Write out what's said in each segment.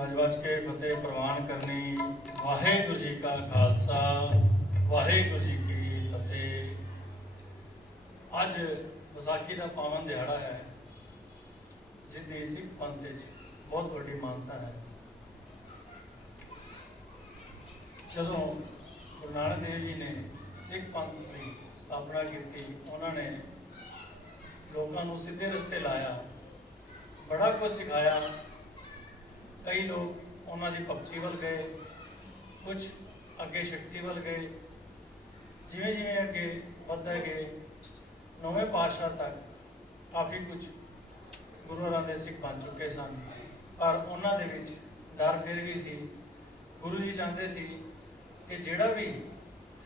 गज के फतेह प्रवान करनी। वाहेगुरू जी का खालसा, वाहेगुरू जी की फतेह। अज विसाखी का पावन दिहाड़ा है, जिसकी सिख पंथ बहुत बड़ी मानता है। जदों गुरु नानक देव जी ने सिख पंथ की स्थापना की, उन्होंने लोगों को सीधे रस्ते लाया, बड़ा कुछ सिखाया। कई लोग उन्होंने भगती वाल गए, कुछ अगे शक्ति वाल गए। जिमें जिमें अगे बढ़ते गए, नौवें पातशाह तक काफ़ी कुछ गुरु होरां दे सिख बन चुके सन। पर उन्होंने विच डर फिर भी सी। गुरु जी चाहते सी कि जिहड़ा भी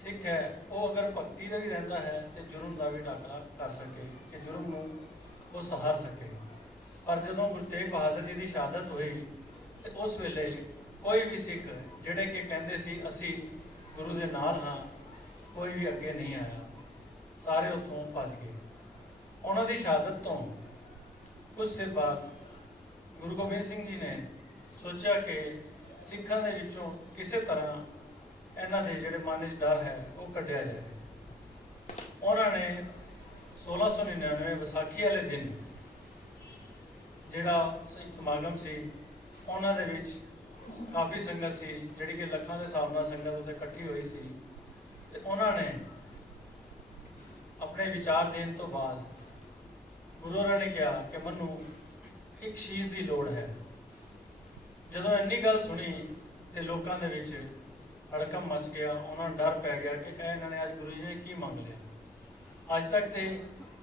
सिख है वो अगर भगती का भी रहिंदा है तो जुर्म का भी टाकरा कर सके, कि जुर्म नूं वो सहार सके। पर जदों गुरु तेग बहादुर जी की शहादत हुई तो उस वेले कोई भी सिख जिहड़े कि कहंदे सी असी गुरु दे नाल हाँ, कोई भी अगे नहीं आया, सारे उत्थों भज गए। उन्हों की शहादत तो कुछ चिर बाद गुरु गोबिंद सिंह जी ने सोचा कि सिखां दे विचों किसी तरह इन्हां दे जिहड़े मन च डर है वो कढ़िया जाए। उन्होंने 1699 विसाखी वाले दिन जिहड़ा समागम सी, उन्हां दे विच काफ़ी संगत सी, जिहड़ी कि लखां दे हिसाब नाल संगत उत्ते इकट्ठी हुई सी। ते उन्होंने अपने विचार देने तो बाद गुरु होरां ने कहा कि मनु एक शीश की लोड़ है। जदों इन्नी गल सुनी तो लोगों के विच हड़कम मच गया, उन्होंने डर पै गया कि इन्होंने अज गुरु जी ने की मंग लिया। अज तक तो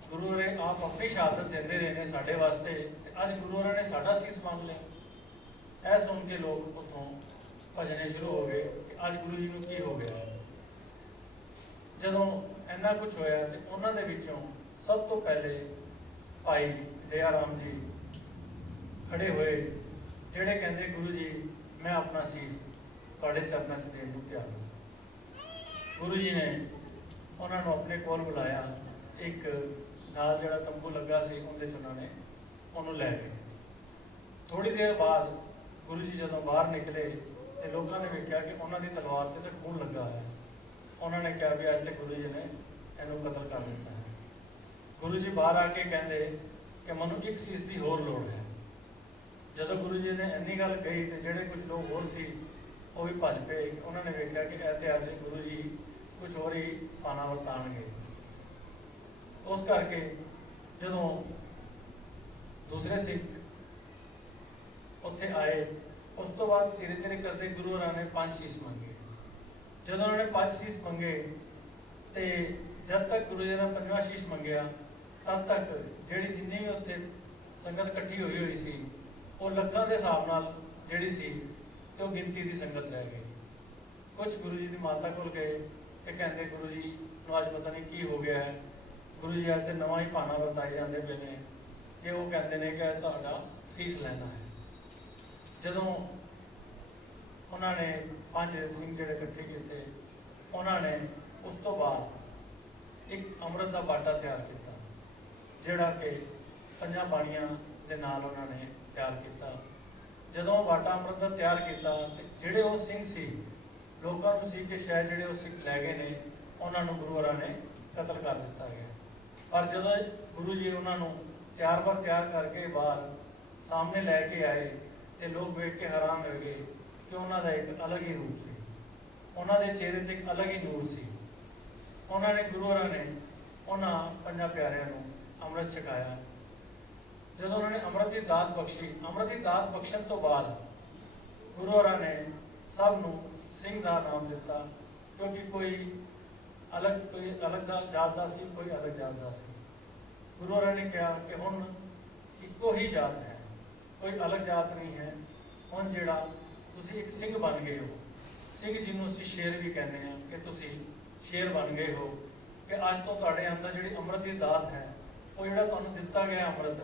गुरु होरें आप अपनी शहादत देंदे रहे ने साडे वास्ते, अज गुरु होरां ने साडा शीस मंग लिया। यह सुन के लोग उत्थों भजने शुरू हो गए कि अज गुरु जी नूं की हो गया। जदों इन्ना कुछ होया तो उन्हां दे विचों सब तो पहले भाई दया राम जी खड़े हुए, जिहड़े कहंदे गुरु जी मैं अपना शीस तुहाडे चरणों च देण नूं तैयार हां। गुरु जी ने उन्होंने अपने कोल बुलाया, एक नाल जिहड़ा तंबू लगा सी उहदे च उन्होंने उहनूं लै गए। थोड़ी देर बाद गुरु जी जदों बाहर निकले तो लोगों ने वेख्या कि उन्हों की तलवार से तो खून लगा है। उन्होंने कहा भी अज तो गुरु जी ने इन्हूं कतल कर दिता है। गुरु जी बाहर आके कहते कि मनु एक चीज़ की होर लोड़ है। जदों गुरु जी ने इन्नी गल कही तो जिहड़े कुछ लोग होर सी वो भी भज पे। उन्होंने वेख्या कि ऐसे अज गुरु जी कुछ होर ही पाना वरताणगे। उस करके जदों दूसरे सिख उत्थे आए, उस तो बाद धीरे धीरे करते गुरु होरां ने 5 शीस मंगे। जदों उन्होंने 5 शीस मंगे तो जब तक गुरु जी ने 5वां शीस मंगया तब तक जिहड़ी जिन्नी भी उत्थे संगत इकट्ठी हुई हुई सी वो लखां दे हिसाब नाल जिहड़ी सी तो गिनती की संगत रह गई। कुछ गुरु जी की माता को गए कि कहते गुरु जी नूं अज पता नहीं की हो गया है, गुरु जी अज तो नवा ही भाना वरताए जाते पे ने कि वो कहते हैं कि तुहाडा शीस लैना है। जदों उन्होंने 5 सिंह जिहड़े इकट्ठे किए, उन्होंने उस तो बाद एक अमृत का बाटा तैयार किया, जिहड़ा कि 5 बाणियां दे नाल उन्होंने तैयार किया। जदों बाटा अमृत का तैयार किया तो जिहड़े वो सिंह सी लोगों को सी कि शायद जिहड़े वो सिख लै गए ने उन्होंने गुरु होरां ने कतल कर दिता गया। पर जदों गुरु जी उन्होंने तैयार पर तैयार करके बाहर सामने लैके आए तो लोग वेख के हैरान हो गए कि उन्होंने एक अलग ही रूप से, उन्होंने चेहरे से एक अलग ही नूर सी। उन्होंने गुरु होरां ने उन्होंने 5 प्यारिਆਂ ਨੂੰ अमृत छकाया। जब उन्होंने अमृत की दात बख्शी, अमृत की दात बख्शण तो बाद गुरु होरां ने सब नूं सिंह का नाम दिता, क्योंकि कोई अलग जात का सी, कोई अलग जात का सी। गुरु होरां ने कहा कि हुण इक्को ही जात है, कोई अलग जात नहीं है। हुण जिहड़ा तुसीं एक सिंह बन गए हो, सिंह जिन्हों असीं शेर भी कहते हैं कि तुसीं शेर बन गए हो, कि अज तो तुहाडे अंदर जिहड़ी अमृत की दात है वो जिहड़ा तुहानूं दिता गया अमृत,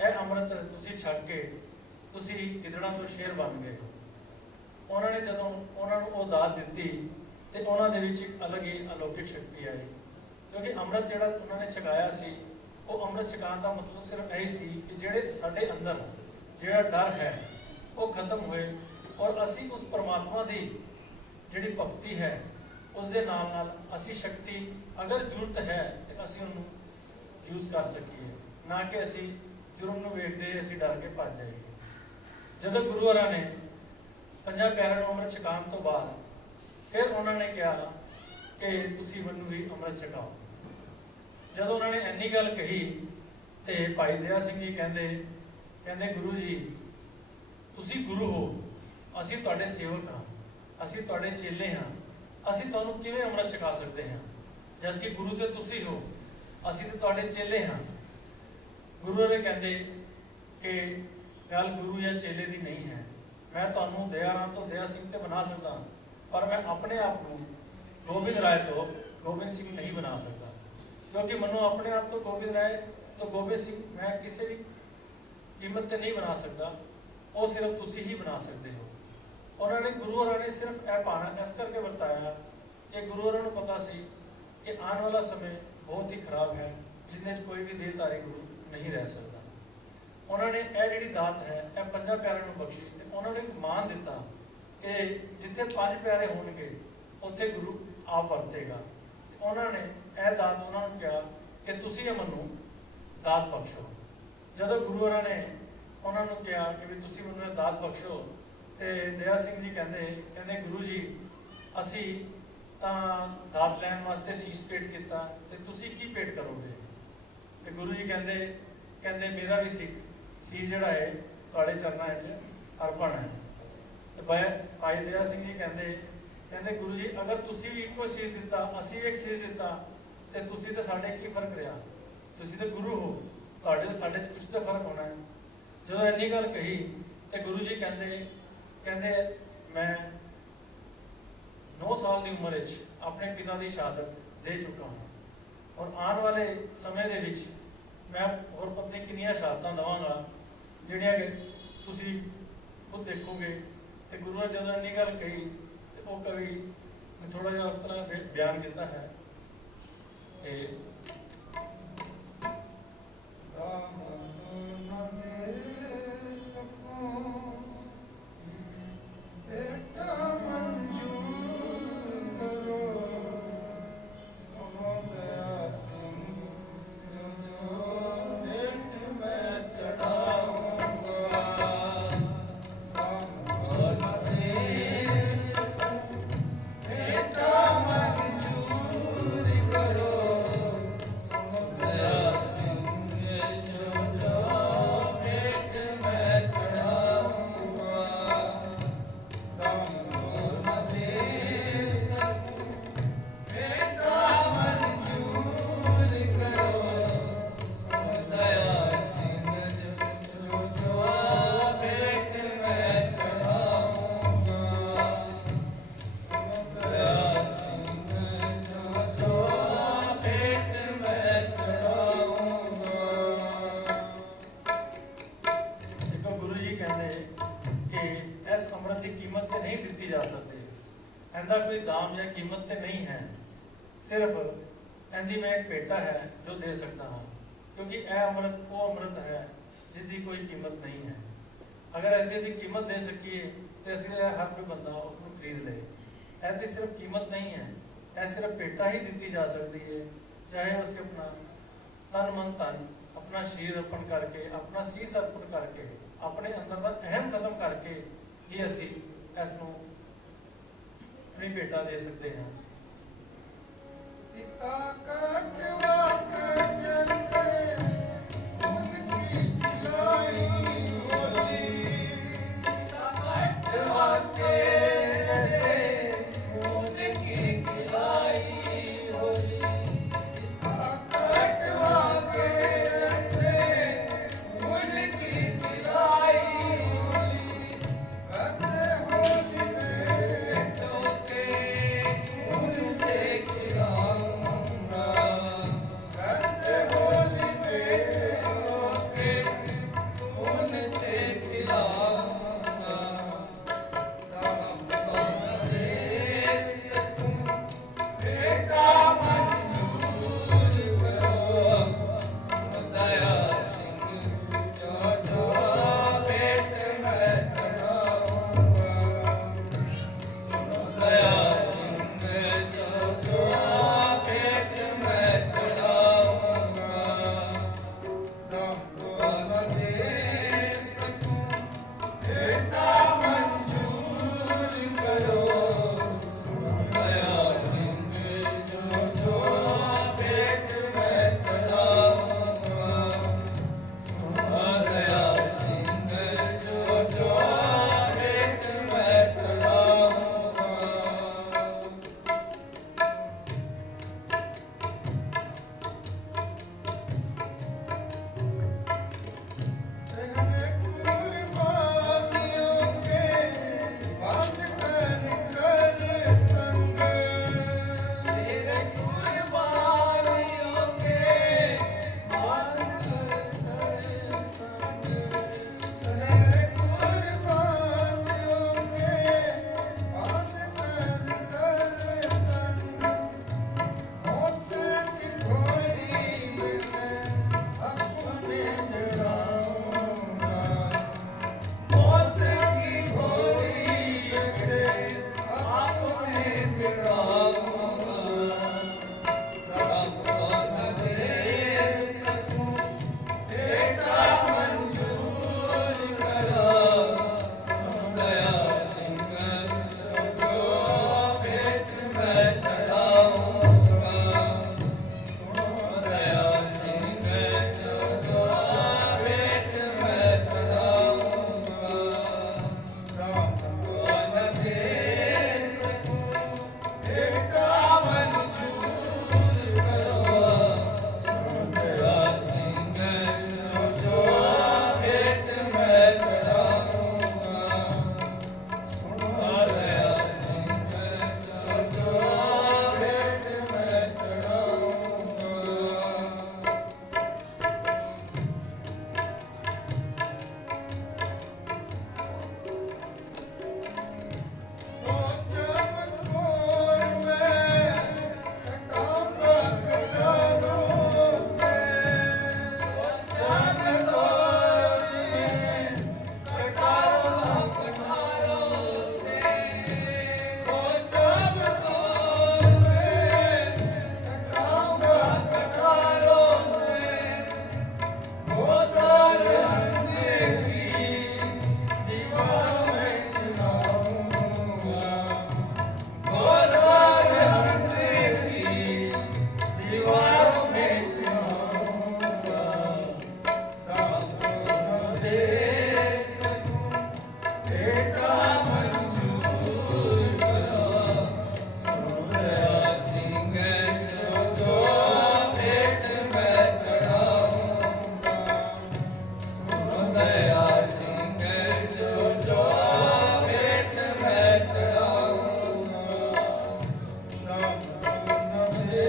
यह अमृत तुसीं छक के तुसीं गिदड़ां तो शेर बन गए हो। उन्होंने जदों उन्होंने वो दात दी तो उन्होंने एक अलग ही अलौकिक शक्ति आई, क्योंकि अमृत जिहड़ा उन्होंने छकाया सी वो अमृत छकाने का मतलब सिर्फ यही सी कि जिहड़े साडे अंदर जिहड़ा डर है ਉਹ ਖਤਮ ਹੋਏ ਔਰ ਅਸੀਂ ਉਸ ਪਰਮਾਤਮਾ ਦੀ ਜਿਹੜੀ ਭਗਤੀ ਹੈ ਉਸ ਦੇ ਨਾਲ ਅਸੀਂ ਸ਼ਕਤੀ ਅਗਰ ਜ਼ਰੂਰਤ ਹੈ ਤੇ ਅਸੀਂ ਉਹਨੂੰ ਯੂਜ਼ ਕਰ ਸਕੀਏ, ਨਾ ਕਿ ਅਸੀਂ ਜੁਰਮ ਨੂੰ ਵੇਖਦੇ ਅਸੀਂ ਡਰ ਕੇ ਭੱਜ ਜਾਈਏ। ਜਦੋਂ ਗੁਰੂ ਹੋਰਾਂ ਨੇ 50 ਪਿਆਰਿਆਂ ਨੂੰ ਅੰਮ੍ਰਿਤ ਛਕਾਉਣ ਤੋਂ ਬਾਅਦ ਫਿਰ ਉਹਨਾਂ ਨੇ ਕਿਹਾ ਕਿ ਤੁਸੀਂ ਮੈਨੂੰ ਵੀ ਅੰਮ੍ਰਿਤ ਛਕਾਓ। ਜਦੋਂ ਉਹਨਾਂ ਨੇ ਇੰਨੀ ਗੱਲ ਕਹੀ ਤੇ ਭਾਈ ਦਇਆ ਸਿੰਘ ਜੀ ਕਹਿੰਦੇ ਗੁਰੂ ਜੀ ਤੁਸੀਂ ਗੁਰੂ ਹੋ, ਅਸੀਂ ਤੁਹਾਡੇ ਸੇਵਕ ਹਾਂ, ਅਸੀਂ ਤੁਹਾਡੇ ਚੇਲੇ ਹਾਂ, ਅਸੀਂ ਤੁਹਾਨੂੰ ਕਿਵੇਂ ਅੰਮ੍ਰਿਤ ਛਕਾ ਸਕਦੇ ਹਾਂ ਜਦ ਕਿ ਗੁਰੂ ਤੇ ਤੁਸੀਂ ਹੋ, ਅਸੀਂ ਤੇ ਤੁਹਾਡੇ ਚੇਲੇ ਹਾਂ। ਗੁਰੂ ਨੇ ਕਹਿੰਦੇ ਕਿ ਗੱਲ ਗੁਰੂ ਜਾਂ ਚੇਲੇ ਦੀ ਨਹੀਂ ਹੈ, ਮੈਂ ਤੁਹਾਨੂੰ ਦਇਆ ਰਾਮ ਤੋਂ ਦਇਆ ਸਿੰਘ ਤੇ ਬਣਾ ਸਕਦਾ, ਪਰ ਮੈਂ ਆਪਣੇ ਆਪ ਨੂੰ ਗੋਬਿੰਦ ਰਾਏ ਤੋਂ ਗੋਬਿੰਦ ਸਿੰਘ ਨਹੀਂ ਬਣਾ ਸਕਦਾ, क्योंकि मनु अपने आप तो गोबिंद राय तो गोबिंद सिंह मैं किसी भी कीमत से नहीं बना सकता, वो सिर्फ तुसी ही बना सकते हो। उन्होंने गुरु होरां ने सिर्फ यह भाना इस करके बताया कि गुरु होरां नूं पता सी कि आने वाला समय बहुत ही खराब है जिन्हें कोई भी देहधारी गुरु नहीं रह सकता। उन्होंने यह जी दात है यह 50 प्यारिਆਂ ਨੂੰ बख्शी ਤੇ उन्होंने मान दिता कि जिथे 5 प्यारे होणगे उत्थे गुरु आप वरतेगा। उन्होंने यह दात उन्होंने कहा कि तुसी मनु दात बख्शो। जदों गुरु होरां ने उन्होंने कहा कि भी तुसी मनु दात बख्शो तो दया सिंह जी कहते गुरु जी असी दात लैन वास्ते शीश भेंट किया तो तुसी की भेंट करोगे। तो गुरु जी कहते मेरा भी शीश जिहड़ा है तुहाडे चरनां च अर्पण है। तो भाई दया सिंह जी कहते गुरु जी अगर तुसी भी एको शीश दिता असी भी एक शीश दिता तो तुसी तो साडे की फर्क रहा, तुसी तो गुरु हो, तुहाडे तो साडे च कुछ तो फर्क होना है। जो इन्नी गल कही तो गुरु जी कहते मैं 9 साल की उम्र अपने पिता की शहादत दे चुका हूँ और आने वाले समय दे विच मैं और पत्नी कितनी शहादतां दवांगा जिहड़ियां तुसी खुद देखोगे। तो गुरु ने जदों इन्नी गल कही वो कवि थोड़ा जिहा उस तरह बयान किया है सिर्फ इंदी मैं एक बेटा है जो दे सकता हूँ, क्योंकि यह अमृत वो अमृत है जिसकी कोई कीमत नहीं है। अगर ऐसी कीमत दे सकीए तो असं हर कोई बंदा उसको खरीद ले। ऐसी सिर्फ कीमत नहीं है, यह सिर्फ बेटा ही दी जा सकती है, चाहे उसे अपना तन मन धन अपना शरीर अर्पण करके अपना शीश अर्पण करके अपने अंदर का अहम खत्म करके ही असी इसनूं अपनी बेटा दे सकते हैं। पिता कटवा के जैसे उनकी खिलाई होली, पिता कटवा के जैसे उनकी खिलाई होली, पिता कटवा के जैसे उनकी खिलाई होली, वैसे होली बेटों के उनसे खिलाऊंगा, वैसे होली दया सिंह जो भेंट मैं चढ़ाऊंगा नाम न दे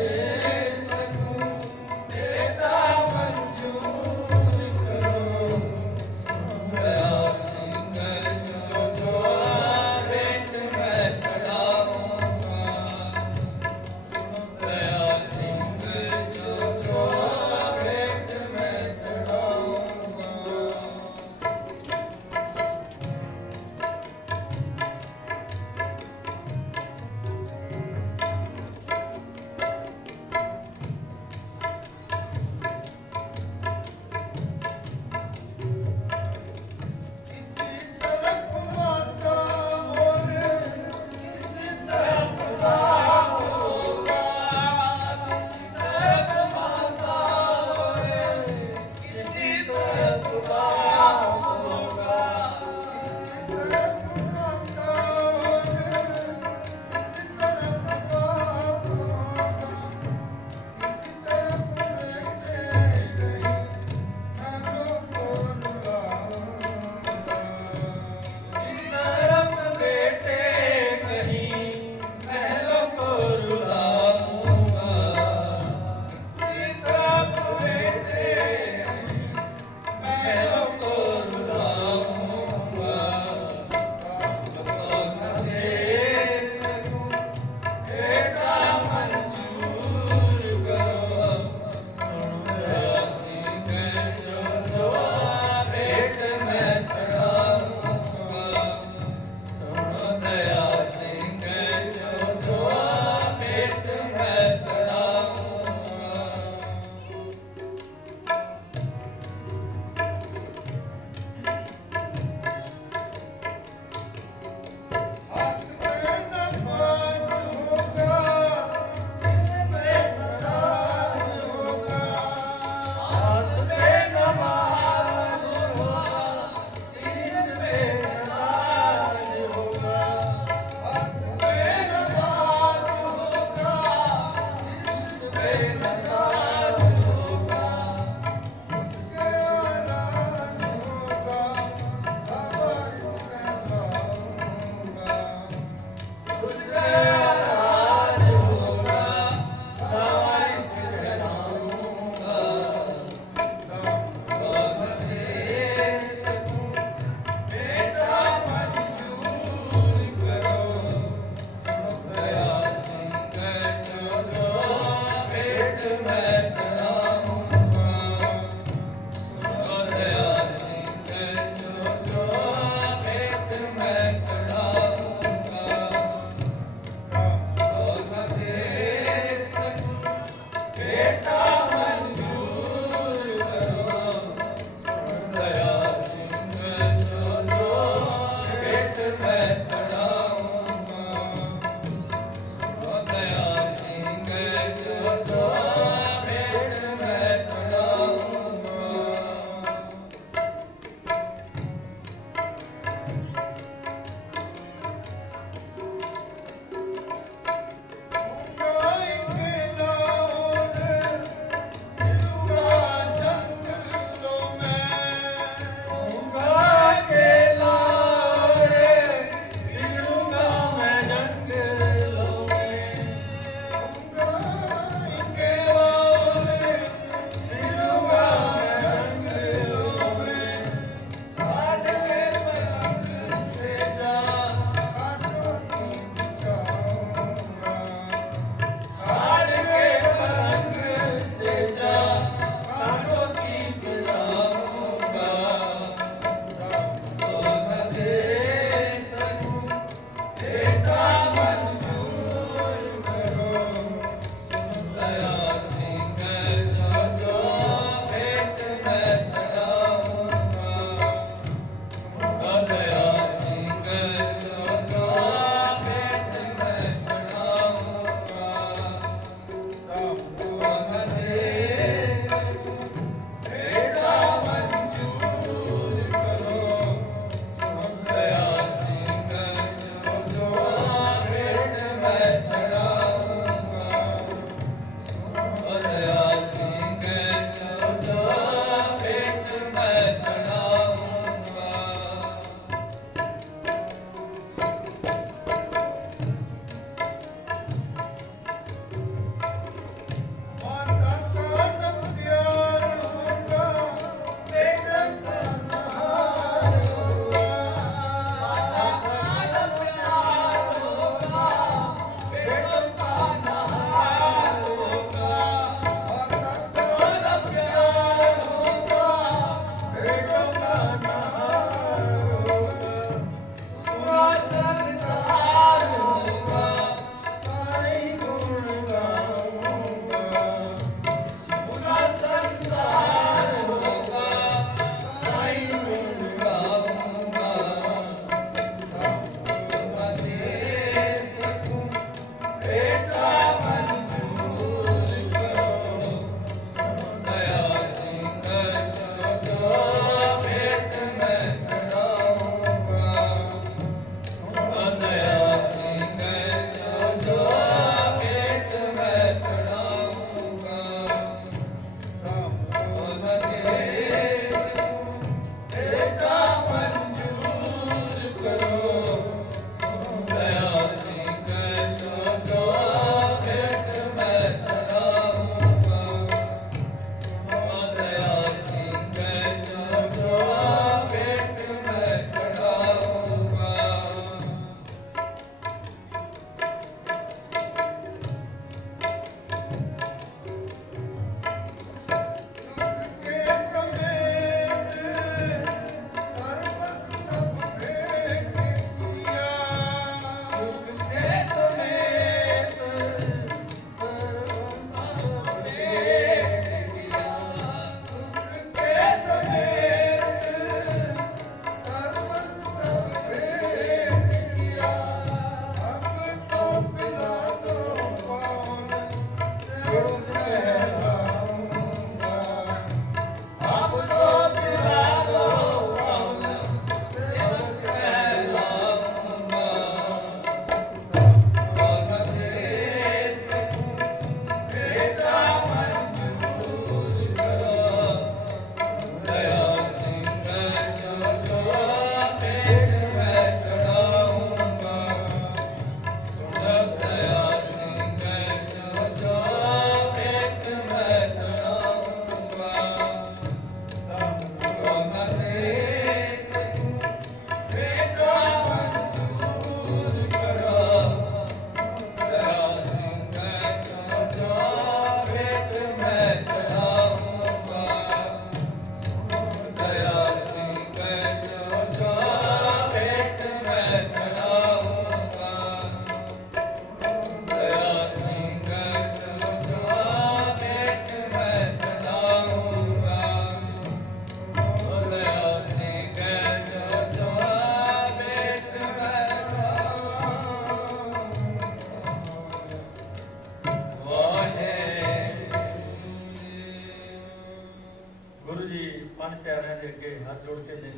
सकूं बेटा मंजूर करो दया सिंह जो भेंट मैं चढ़ाऊंगा दया सिंह जो भेंट मैं चढ़ाऊंगा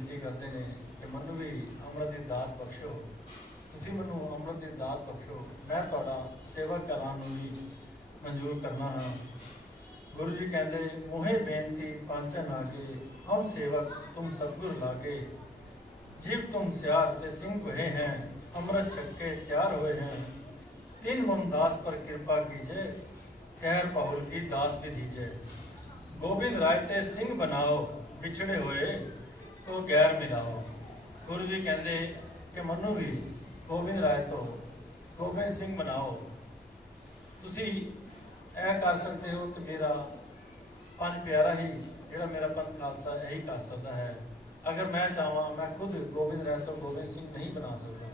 ਬੇਨਤੀ ਕਰਦੇ ਨੇ ਕਿ ਮੈਨੂੰ ਵੀ ਅੰਮ੍ਰਿਤ ਦੀ ਦਾਤ ਬਖਸ਼ੋ, ਤੁਸੀਂ ਮੈਨੂੰ ਅੰਮ੍ਰਿਤ ਦੀ ਦਾਤ ਬਖਸ਼ੋ, ਮੈਂ ਤੁਹਾਡਾ ਸੇਵਕ ਕਰਾਂ ਨੂੰ ਵੀ ਮਨਜ਼ੂਰ ਕਰਨਾ ਹਾਂ। गुरु जी कहते मोहे बेनती पांचन आगे, हम सेवक तुम सतगुर लागे, जीव तुम सियार के सिंह हुए हैं, अमृत छक्के तैयार हुए हैं, तीन मुमदास पर कृपा कीजिए, खैर पहुल की दास भी दीजिए, गोविंद राय ते सिंह बनाओ, बिछड़े हुए तो गैर मिलाओ। गुरु जी कहते कि मनु भी गोविंद राय तो गोविंद सिंह बनाओ, तुसी ਇਹ ਕਰ ਸਕਦੇ ਹੋ ਤੇ ਮੇਰਾ ਪੰਜ ਪਿਆਰਾ ਹੀ ਜਿਹੜਾ ਮੇਰਾ ਪੰਥ ਖਾਲਸਾ ਇਹੀ ਕਰ ਸਕਦਾ ਹੈ। ਅਗਰ ਮੈਂ ਚਾਹਾਂ ਮੈਂ ਖੁਦ ਗੋਬਿੰਦ ਰਾਏ ਤੋਂ ਗੋਬਿੰਦ ਸਿੰਘ ਨਹੀਂ ਬਣਾ ਸਕਦਾ।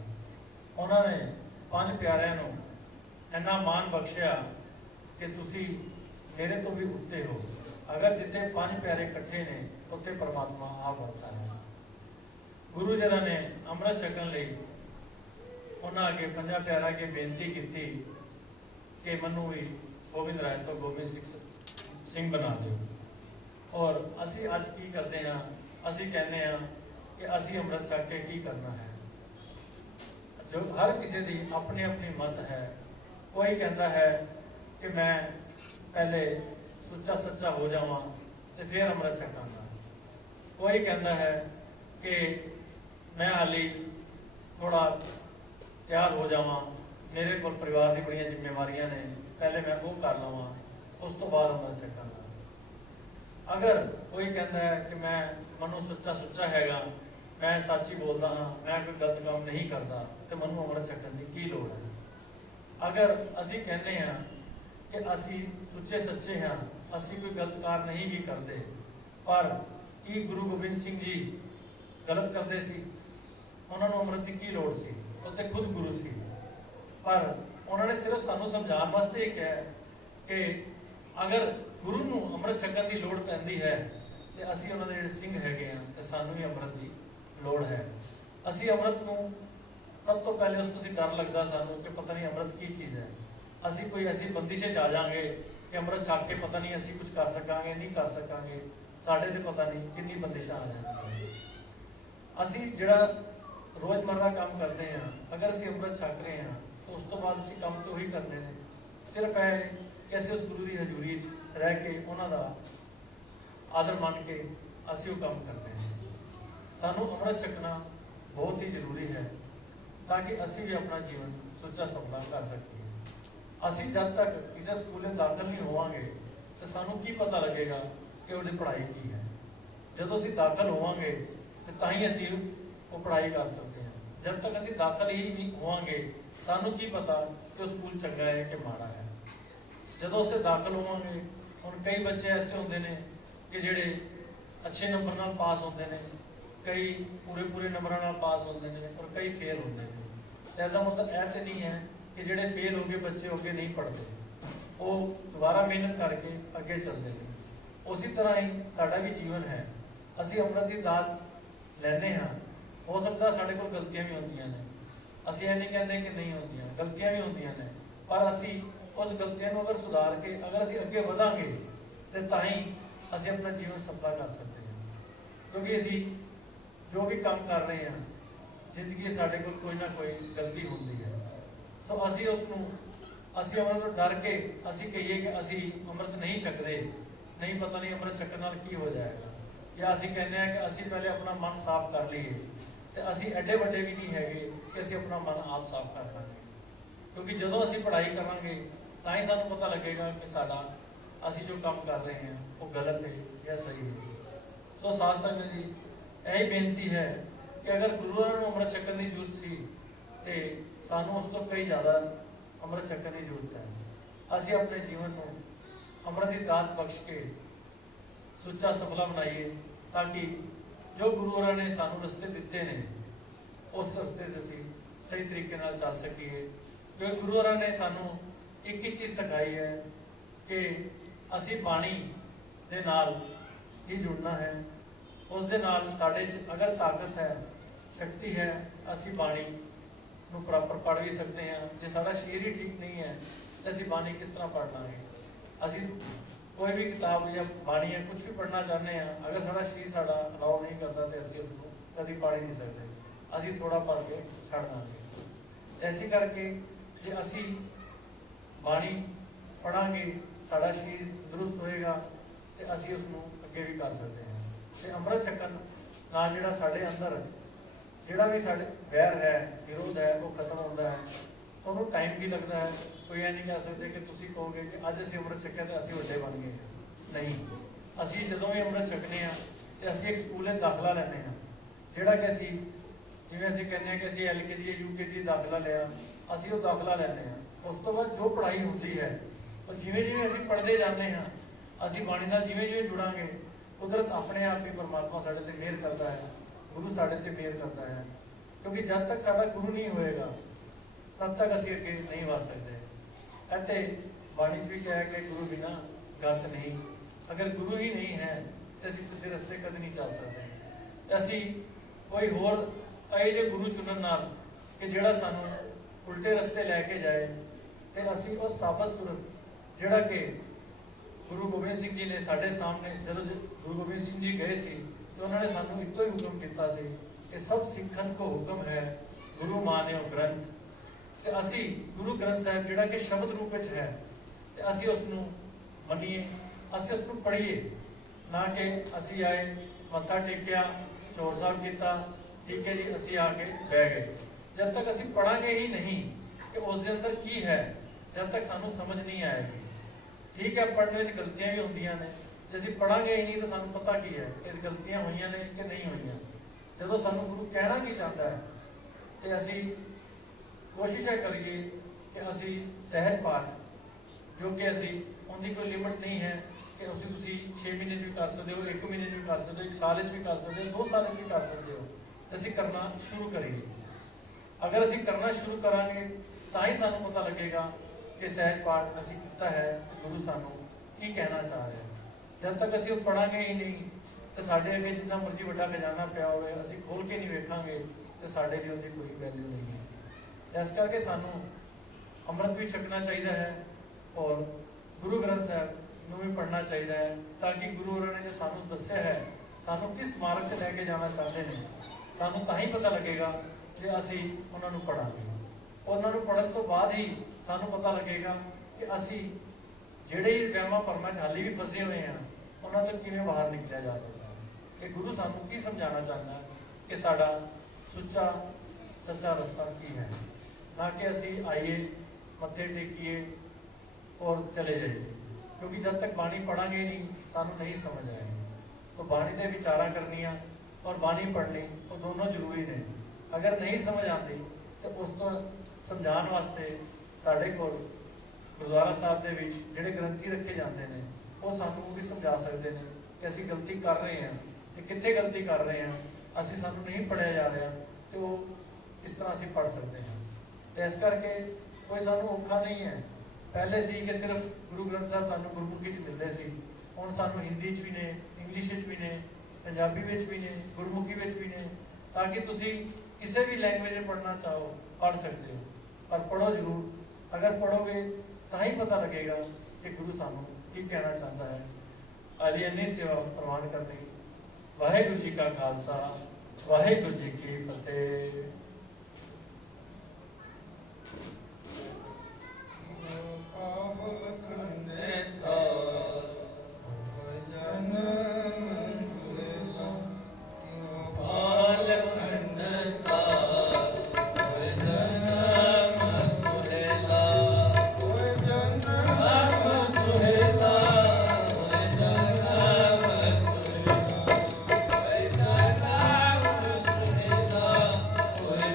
ਉਹਨਾਂ ਨੇ ਪੰਜ ਪਿਆਰਿਆਂ ਨੂੰ ਇੰਨਾ ਮਾਣ ਬਖਸ਼ਿਆ ਕਿ ਤੁਸੀਂ ਮੇਰੇ ਤੋਂ ਵੀ ਉੱਤੇ ਹੋ। ਅਗਰ ਜਿੱਥੇ ਪੰਜ ਪਿਆਰੇ ਇਕੱਠੇ ਨੇ ਉੱਥੇ ਪਰਮਾਤਮਾ ਆ ਵਰਤਾ ਹੈ। ਗੁਰੂ ਜੀ ਨੇ ਅੰਮ੍ਰਿਤ ਛਕਣ ਲਈ ਉਹਨਾਂ ਅੱਗੇ ਪੰਜਾਂ ਪਿਆਰਿਆਂ ਅੱਗੇ ਬੇਨਤੀ ਕੀਤੀ ਕਿ ਮੈਨੂੰ ਵੀ गोविंद राय तो गोविंद सिंह बना दो। और असी अज की करते हैं, असी कहने कि असी अमृत छक के की करना है। जो हर किसी की अपनी अपनी मत है। कोई कहता है कि मैं पहले सुच्चा सच्चा हो जावां ते फिर अमृत छकांगा। कोई कहता है कि मैं हाली थोड़ा तैयार हो जावां, मेरे को परिवार की बड़ियां जिम्मेवारियां ने, पहले मैं वो कर लवां उस तो बाद अमृत छकांगा। अगर कोई कहता है कि मैं मनु सच्चा सुच्चा हैगा, मैं सच ही बोलता हाँ, मैं कोई गलत काम नहीं करता, तो मनु अमृत छकन की की लोड़ है। अगर असी कहने हैं कि असी सुच्चे सच्चे हैं, असी कोई गलत कार नहीं भी करते, पर की गुरु गोबिंद सिंह जी गलत करते सी, उन्होंने अमृत की लोड़ सी, उत्ते खुद गुरु सी, पर उन्होंने सिर्फ सानू समझाने वास्ते ही कहा कि अगर गुरु नूं अमृत छकन की लोड़ पैंदी है तो असी उन्होंने जिहड़े सिंह हैगे आ ते सानू भी अमृत की लोड़ है। असी अमृत नूं सब तो पहले उस तुसीं डर लगदा सानू कि पता नहीं अमृत की चीज़ है, असी कोई ऐसी बंदिश आ जाएंगे कि अमृत छक के पता नहीं असी कुछ कर सकांगे नहीं कर सकांगे, साडे ते पता नहीं कितनी बंदिश आ जाएगी। असी जिहड़ा रोज़मर्रा काम करते हैं, अगर असी अमृत छक रहे हैं तो उस तो बाद असी काम तो ही करने ने, सिर्फ है कि असी उस गुरु की हजूरी रह के उन्हों का आदर मान के असी वो काम करते हैं। सानू अमृत छकना बहुत ही जरूरी है ताकि असी भी अपना जीवन सुच्चा सफला कर सकिए। असी जब तक किसी स्कूले दाखिल नहीं होवांगे तो सानू की पता लगेगा कि वो पढ़ाई की है। जदों असी दाखिल होवांगे तो तां ही असी वो पढ़ाई कर सकते हैं। जब तक असी दाखिल ही नहीं होवांगे सानू की पता कि स्कूल चंगा है कि माड़ा है। जदों से दाखिल होवांगे, हुण कई बच्चे ऐसे होंदे ने कि जिहड़े अच्छे नंबर नाल पास होंदे ने, कई पूरे पूरे नंबरां नाल पास होंदे ने और कई फेल होंदे ने। ऐसा मतलब ऐसे नहीं है कि जिहड़े फेल हो गए बच्चे अगे नहीं पढ़ते, वो दोबारा मेहनत करके अगे चलते हैं। उसी तरह ही साडा भी जीवन है। असी अमृत की दात लैने हाँ, हो सकता साडे कोल गलतियां भी होंदियां ने, असी ये नहीं कहते कि नहीं होंदियां, गलतियां भी होंदियां ने, पर असी उस गलतियों को अगर सुधार के अगर असी अगे वधांगे तो तां ही असी अपना जीवन सफला कर सकते हैं। क्योंकि असी जो भी काम कर रहे हैं जिंदगी साडे कोल कोई ना कोई गलती होंदी है, तो असी उसनूं असी अमृत डर के असी कहिए कि असी अमृत नहीं छकते, नहीं पता नहीं अमृत छकन नाल की हो जाएगा, या असी कहने कि असी पहले अपना मन साफ कर लीए तो असी एडे वड्डे भी नहीं है कि असी अपना मन आप साफ कर पाएंगे। क्योंकि जदों असी पढ़ाई करांगे तां ही सानूं पता लगेगा कि साडा असी जो काम कर रहे हैं वो गलत है या सही है। सो साथ संगत जी यही बेनती है कि अगर गुरुआं नूं अमृत छकन की जरूरत सी तो सानूं उस तो कई ज़्यादा अमृत छकन की जरूरत है। असी अपने जीवन को अमृत की दात बख्श के सुच्चा सफला बनाइए ताकि जो गुरुआं ने सानू रस्ते दिते ने उस रस्ते से असी सही तरीके नाल चल सकीए। क्योंकि गुरुआं ने सानू एक ही चीज़ सिखाई है कि असी बाणी दे नाल ही जुड़ना है, उस दे नाल साडे च अगर ताकत है शक्ति है असी बाणी नूं प्रॉपर पढ़ भी सकते हैं। जे साडा शरीर ही ठीक नहीं है तो असी बाणी किस तरह पढ़ लांगे। असी कोई भी किताब या बाणी या कुछ भी पढ़ना चाहते हैं, अगर साडा शरीर साडा अलाउ नहीं करता तो असी उसको कभी पढ़ ही नहीं सकते, असी थोड़ा पढ़ के छड़ देंगे। ऐसी करके जे असी बाणी पढ़ांगे साड़ा शीश दुरुस्त होएगा तो असी उसनों अगे भी कर सकते हैं। तो अमृत छकन नाल जिहड़ा साडे अंदर जिहड़ा भी साडे वैर है विरोध है वो खत्म होता है। उन्होंने टाइम भी लगता है, कोई यह नहीं कह सकते कि तुम कहोगे कि अज असी अमृत छकिया तो असी वड्डे बन गए, नहीं। असी जदों भी अमृत छकने तो असी एक स्कूल दाखला लैने जिहड़ा कि असी जिवें असी कहने कि असी LKG UKG दाखला लिया, असी वो दाखला लैने। उस तो बाद जो पढ़ाई होती है तो जिवें जिवें असी पढ़ते जाते हैं, असी बाणी नाल जिवें जिवें जुड़ांगे कुदरत अपने आप ही परमात्मा साडे ते मेहर करता है, गुरु साडे ते मेहर करता है। क्योंकि जब तक साडा गुरु नहीं होएगा तब तक असी अगे नहीं वध सकते। इत्थे बाणी भी कहा कि गुरु बिना गत नहीं, अगर गुरु ही नहीं है तो असी सीधे रस्ते कदे नहीं चल सकते। असी कोई होर ये जे गुरु चुनन नाल कि जिहड़ा सानू उल्टे रस्ते लैके जाए तो असी उस साबत सुर जिहड़ा कि गुरु गोबिंद सिंह जी ने साडे सामने जदों गुरु गोबिंद सिंह जी गए सी तो उन्होंने सानू इको ही हुक्म किया सी कि सब सिखन को हुक्म है गुरु मान्यो ग्रंथ। तो असी गुरु ग्रंथ साहिब जिहड़ा कि शब्द रूप विच है तो असी उसनूं मनीए, असी उसनूं पढ़ीए, ना कि असी आए मत्था टेकिया चौर साहब किया, ठीक है जी असी आके बह गए। जब तक असी पढ़ांगे ही नहीं कि उसके अंदर की है, जब तक सानू समझ नहीं आएगी। ठीक है पढ़ने में गलतियां भी होंदियां ने, जे असी पढ़ांगे ही नहीं तो सानू पता की है कि गलतियां होईयां ने कि नहीं होईयां। जदों सानू गुरु कहना की चाहता है तो असी कोशिश करिए कि असी सहज पाठ जो कि असी उनकी कोई लिमिट नहीं है कि उसी तुसी 6 महीने भी कर सकते हो, 1 महीने भी कर सकते हो, 1 साल भी कर सकते हो, 2 साल भी कर सकते हो। तो असी करना शुरू करिए। अगर असी करना शुरू करांगे तो ही सानू पता लगेगा कि सहज पाठ असी किया है तो गुरु सानू की कहना चाह रहे हैं। जब तक असी पढ़ांगे ही नहीं तो साडे अगे जिन्ना मर्जी वड्डा खजाना पिया होवे असी खोल के नहीं वेखांगे तो साडे भी उहदी कोई वैल्यू नहीं है। इस करके सानू अमृत भी छकना चाहिए है और गुरु ग्रंथ साहब नूं भी पढ़ना चाहिए है, ताकि गुरु होरां ने जो सानू दस्सिया है सानू किस मार्ग से लैके जाना चाहते हैं सानू तां ही पता लगेगा जे असी उन्हां नूं पढ़ांगे। उन्हां नूं पढ़न तो बाद ही सानू पता लगेगा कि असी ਜਿਹੜੇ ਵਹਿਮਾਂ ਭਰਮਾਂ 'ਚ ਹਾਲੀ ਵੀ ਫਸੇ ਹੋਏ ਆ ਉਹਨਾਂ ਤੋਂ ਕਿਵੇਂ ਬਾਹਰ ਨਿਕਲਿਆ ਜਾ ਸਕਦਾ ਹੈ। ਕਿ ਗੁਰੂ ਸਾਨੂੰ ਕੀ ਸਮਝਾਉਣਾ ਚਾਹੁੰਦਾ ਹੈ ਕਿ ਸਾਡਾ ਸੁੱਚਾ ਸੱਚਾ ਰਸਤਾ ਕੀ ਹੈ, ਨਾ ਕਿ ਅਸੀਂ ਆਈਏ ਮੱਥੇ ਟੇਕੀਏ और चले जाइए। क्योंकि जब तक बाणी पढ़ांगे नहीं सानू नहीं समझ आएगी। तो बाणी के विचारा करनिया और बाणी पढ़नी वो दोनों जरूरी ने। अगर नहीं समझ आती तो उसको समझाने वास्ते साढ़े को गुरुद्वारा साहब के जिहड़े ग्रंथी रखे जाते हैं वो सानू भी समझा सकते हैं कि असी गलती कर रहे हैं तो कित्थे गलती कर रहे हैं, असी सानू नहीं पढ़िया जा रहा तो वो किस तरह असी पढ़ सकते हैं। तो इस करके कोई सानू औखा नहीं है। पहले सी कि सिर्फ गुरु ग्रंथ साहब सानू गुरमुखी च मिलते सी, हुण सानू हिंदी च भी ने, इंग्लिश च भी ने, पंजाबी विच भी ने, गुरमुखी विच भी ने, ताकि तुसी किसी भी लैंग्वेज में पढ़ना चाहो पढ़ सकते हो। पर पढ़ो जरूर, अगर पढ़ोगे तो ही पता लगेगा कि गुरु सानू की कहना चाहता है। अली इन्नी सेवा प्रवान करनी। वाहिगुरू जी का खालसा, वाहिगुरू जी की फतेह। Hare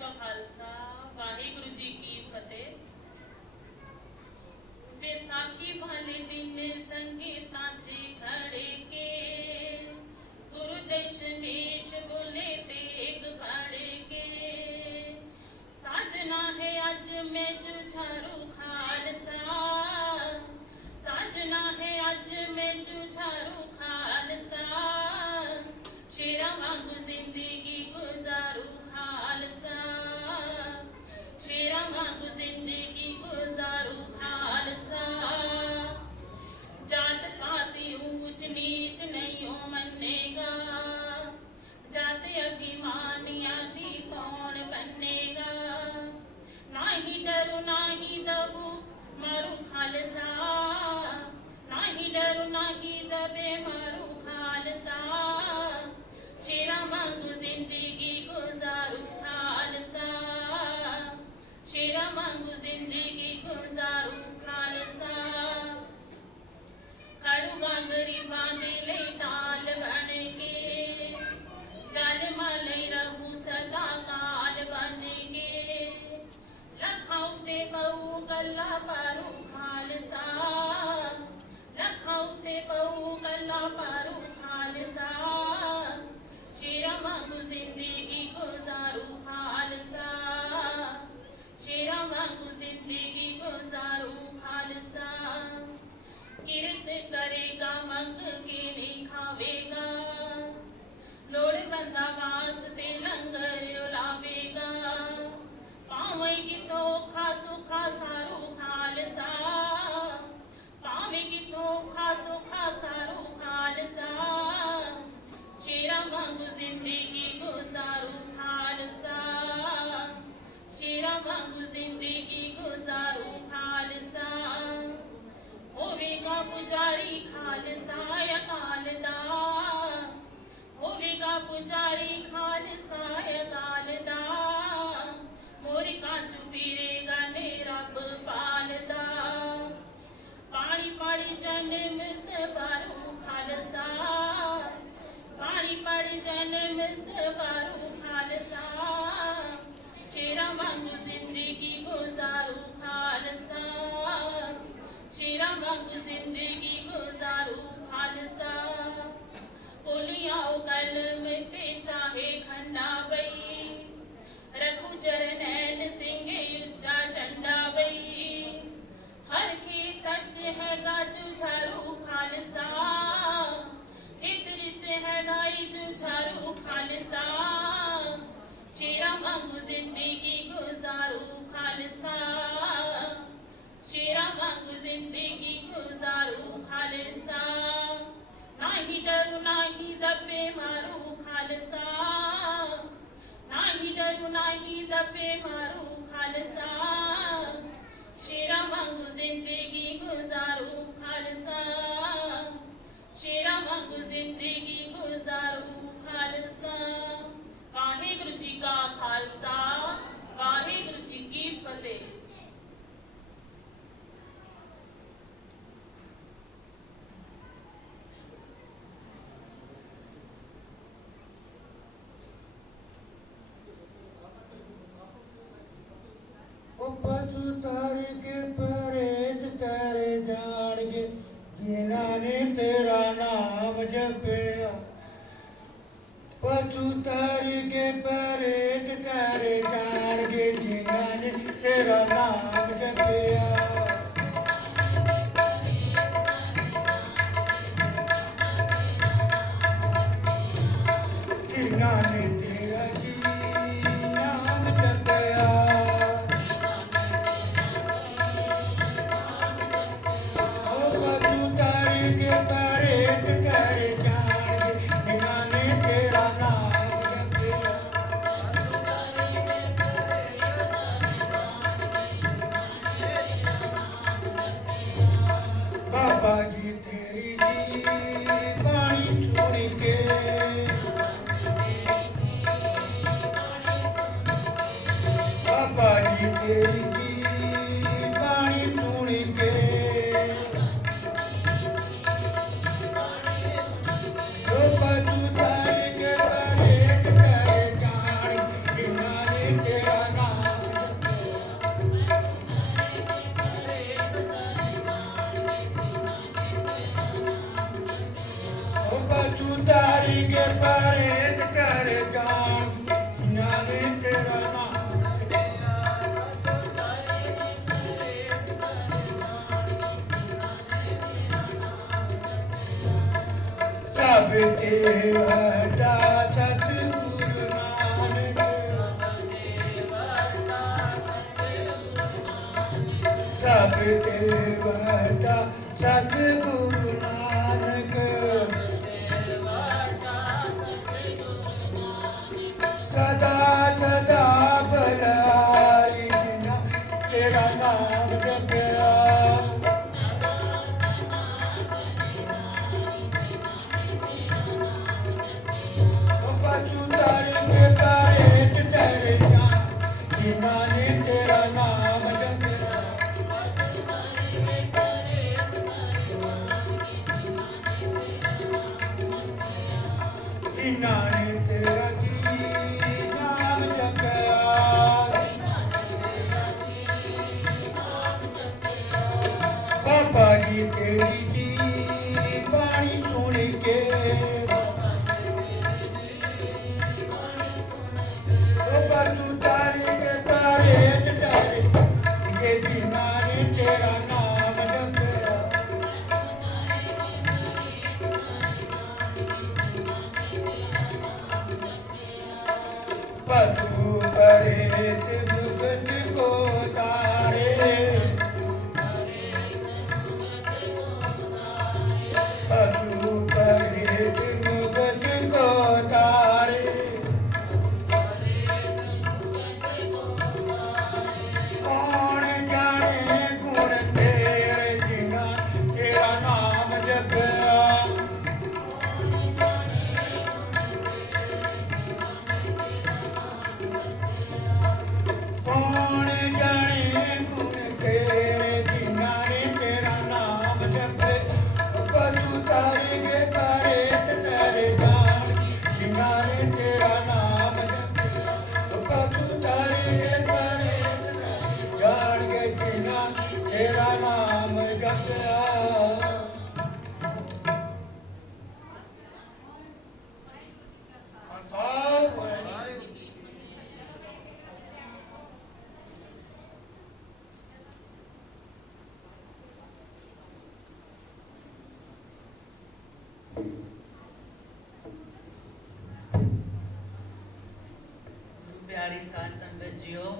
का खालसा वाहिगुरु जी की फतेह। बैसाखी वाले दिन संगीता जी खड़े के गुरु दशमेश बोले तेग खड़े के साजना है आज मैं जुझारू खालसा साजना है आज मैं जुझारू खालसा शेरा वांगू जिंदगी गुजारू खालसा शेरा वांगू जिंदगी गुजारू खालसा जात पात ऊंच नीच नहीं मनेगा जात अभिमान आदि कौन बनेगा ना ही डरू ना ही दबू मारू खालसा ना ही डरू ना ही दबे मारू खालसा शेरा वांगू जिंदगी गुजारू खालसा शेरा वांगू जिंदगी गुजारू खालसा कड़ू गांगरी बांधे ले ताल बन के जल माले रहू सदा काल बन के लखाऊ ते बहु गल्ला पारू खालसा लखाऊ ते बहु गल्ला पारू खालसा शेरा वांगू जिंदगी गुजारू खालसा शेरा वांगू जिंदगी गुजारू खालसा किरत करेगा मंग के नहीं खावेगा लोड़ बंदा वास्ते लंगर उलावेगा पावेगी तो खासुखा सारू खालसा पावेगी तो खासुखा सारू खालसा शेरा वांगू जिंदगी गुजारू खालसा शेरा वांगू जिंदगी गुजारू खालसा होवेगा पुजारी खालसा अकाल दा होवेगा पुजारी खालसा अकाल दा मोरी कांचू फिरेगा ने रब पालदा पानी पड़ी जन्म से बारू खालसा पानी पड़ी जन्म से बारू खालसा शेरा वांगू जिंदगी गुजारू खालसा शेरा वांगू जिंदगी गुजारू खालसा बोलियाओ कलम ते चाहे खंडा बई रघु चरणैन सिंह युज्जा झंडा बई हर की तर्ज है गाजू झारू खालसा हित रिच है गाई जुझारू खालसा शेरा वांगू जिंदगी गुजारू खालसा शेरा वांगू जिंदगी गुजारू खालसा ना ही डरू ना ही दबे मारू खालसा ना ही डरू ना ही दबे मारू खालसा शेरा वांगू जिंदगी गुजारू खालसा शेरा वांगू जिंदगी गुजारू खालसा वाहिगुरु जी का खालसा वाहिगुरु जी की फतेह। पशु तार के परेत तारे जान के जिन्होंने तेरा नाम जपया पशु तार के परेत तारे जान के जिन्होंने तेरा नाम जपया जिन्होंने तेरा जी नाम जपया बाबा जी तेरी जी पानी छोड़ के बाबा जी तेरी जी पानी छोड़ के पशु तारी के परेत करे जान जिन्होंने तेरा परेत कर जान नाने तेरा नाम सब देवता सतगुरु नानक सब देवता सतगुरु नानक सदा सदा बलाई जिना तेरा नाम जपया पशु तारे के परेत तेरे जान जिना ने तेरा नाम जपया जिना ने तेरा नाम जपया बाबा जी तेरी जी पानी सुन के पशु तारे के परेत तेरे ये जिना ने तेरा नाम जपया पशु परेत दुगत को तारे पशु परेत दुगत को तारे कौन जाने गुण तेरे जिना तेरा नाम जपया कौन जाने गुण तेरे जिना ने तेरा नाम जपे पशु तारे के परेत तेरे जान जिना ने तेरा नाम जपे पशु तारे के परेत जान के जिना तेरा नाम जपया प्यारी साध संगत जियो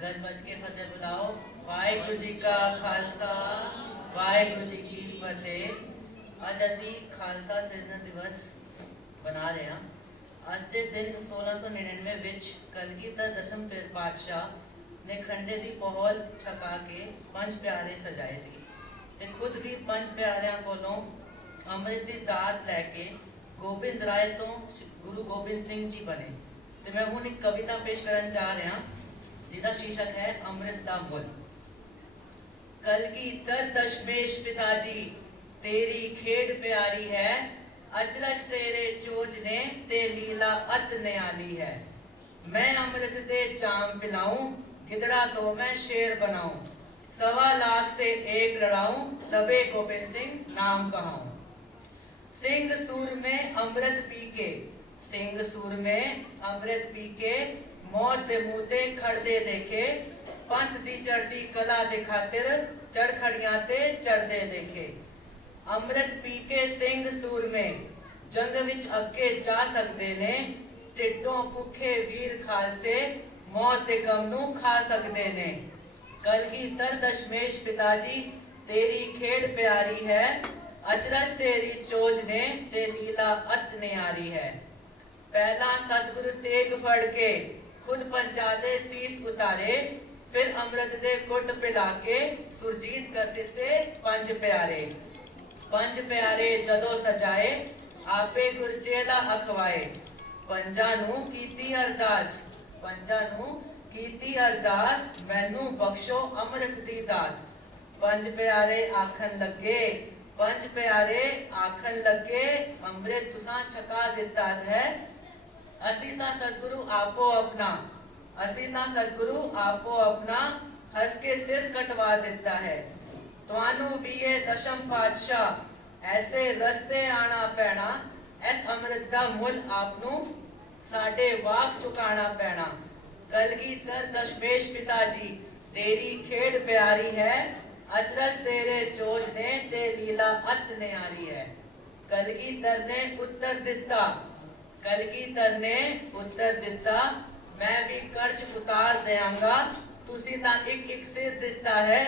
गल बज के फतेह बुलाओ वाहिगुरु जी का खालसा वाहिगुरु जी की फतेह ਅੱਜ ਅਸੀਂ ਖਾਲਸਾ ਸਿਰਜਣ ਦਿਵਸ ਬਣਾ ਰਹੇ ਹਾਂ ਅੱਜ ਦੇ ਦਿਨ 1699 ਵਿੱਚ ਕਲਗੀਧਰ ਦਸਮ ਪਾਤਸ਼ਾਹ ਨੇ ਖੰਡੇ ਦੀ ਪਹੌਲ ਛਕਾ ਕੇ ਪੰਜ ਪਿਆਰੇ ਸਜਾਏ ਸੀ ਤੇ ਖੁਦ ਵੀ ਪੰਜ ਪਿਆਰਿਆਂ ਕੋਲੋਂ ਅੰਮ੍ਰਿਤ ਦੀ ਦਾਤ ਲੈ ਕੇ ਗੋਬਿੰਦ ਰਾਏ ਤੋਂ ਗੁਰੂ ਗੋਬਿੰਦ ਸਿੰਘ ਜੀ ਬਣੇ ਤੇ ਮੈਂ ਹੁਣ ਇੱਕ ਕਵਿਤਾ ਪੇਸ਼ ਕਰਨ ਜਾ ਰਿਹਾ ਜਿਹਦਾ ਸ਼ੀਰਸ਼ਕ ਹੈ ਅੰਮ੍ਰਿਤ ਦਾ ਮੁੱਲ कलगीधर दशमेश पिताजी तेरी खेड प्यारी है अचरज तेरे चोज ने ते लीला अत न्याली है मैं अमृत दे जाम पिलाऊं गिदड़ा तो मैं शेर बनाऊं 1.25 लाख से एक लड़ाऊं तबे गोबिंद सिंह नाम कहाऊं सिंह सूर में अमृत पी के सिंह सूर में अमृत पी के मौत दे मुंह ते खड़दे देखे पंथ दी चढ़दी कला दे खातिर चढ़खड़ियां ते चढ़दे देखे अमृत पी के सिंह सूर में जंग विच अगे जा सकते ने ढिडों भुखे वीर खालसे मौत दे गम नूं खा सकते ने कलगीधर दशमेश पिताजी तेरी खेड प्यारी है अचरज तेरी चोज ने ते लीला अत न्यारी है पहला सतगुरु तेग फड़ के खुद पंचा दे शीस उतारे फिर अमृत दे कुट पिला के सुरजीत कर दिते पंज प्यारे जदों सजाए आपे गुरचेला अखवाए पंजा नूं कीती अरदास मैनू बख्शो अमृत दी दात पंज प्यारे आखन लगे अमृत तुसां छका दिता है असी तां सतगुरु आपो अपना हंस के सिर कटवा देता है तुहानू भी ये दशम पातशाह ऐसे रस्ते आना पैना इस अमृत का मुल आपनू साडे वाक चुकाना पैना। कलगीधर दशमेश पिता जी तेरी खेड प्यारी है, अचरज तेरे चोज ने ते लीला अत न्यारी है। कलगीधर ने उत्तर दिता, कलगीधर ने उत्तर दिता, मैं भी कर्ज उतार देंगा, तुसी तां एक एक सिर दिता है,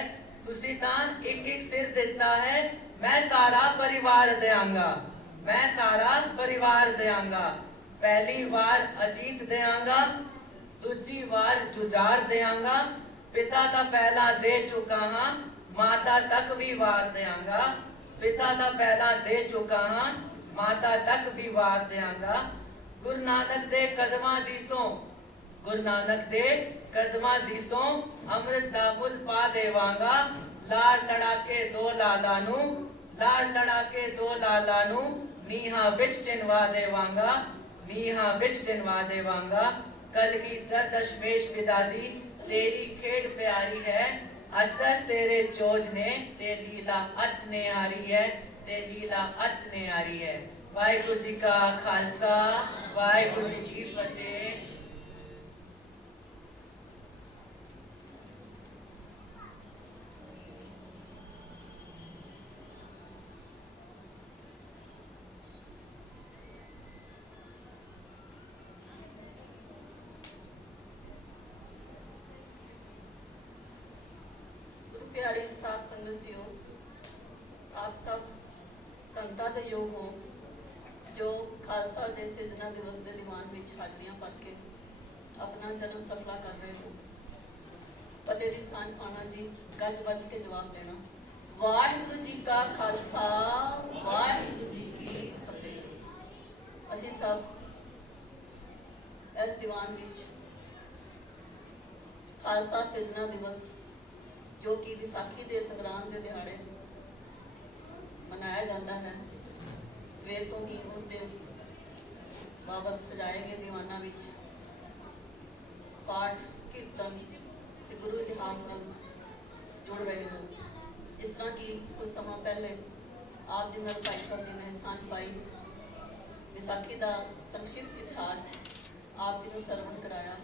तुसी तां एक एक सिर दिता है, मैं सारा परिवार देंगा, मैं सारा परिवार देंगा। पहली बार अजीत देंगा, दूजी बार जुझार देंगा, पिता ता पहला दे चुका हाँ, माता तक भी वार देंगा, पिता ता पहला दे चुका हाँ, माता तक भी वार देंगा। गुरु नानक दे कदमां दी सो, गुरु नानक दे कदमां दी सो, अमृत दा मुल पा देवांगा, लाड़ लड़ा के दो लाला नू, लाड़ लड़ा के दो लाला नू, नीहा विच चिनवा देवांगा, नीहा विच चिनवा देवांगा। कलगीधर दशमेश पिता दी तेरी खेड प्यारी है, अचरज तेरे चोज ने ते लीला अत न्यारी है, ते लीला अत न्यारी है। वाहिगुरु जी का खालसा, वाहिगुरु जी की फतेह। प्यारी साथ संगत जीओ, आप सब धनता दे योग हो जो खालसा दे सिरजना दिवस के दीवान में हाजरियां भर के अपना जन्म सफला कर रहे हो। फतेह दी सांझ पाना जी, गज बज के जवाब देना। वाहिगुरु जी का खालसा, वाहिगुरु जी की फतेह। असीं सब इस दीवान विच खालसा सिरजना दिवस जो कि विसाखी के संग्राम के दिहाड़े मनाया जाता है, सवेर तो ही उसके बाबत सजाए गए दीवाना विच पाठ कीर्तन ते गुरु इतिहास नाल जुड़ रहे हो। जिस तरह कि कुछ समय पहले आप जी नाल भाई साहब जी ने सांझ पाई, विसाखी का संक्षिप्त इतिहास आप जी ने सरवण कराया।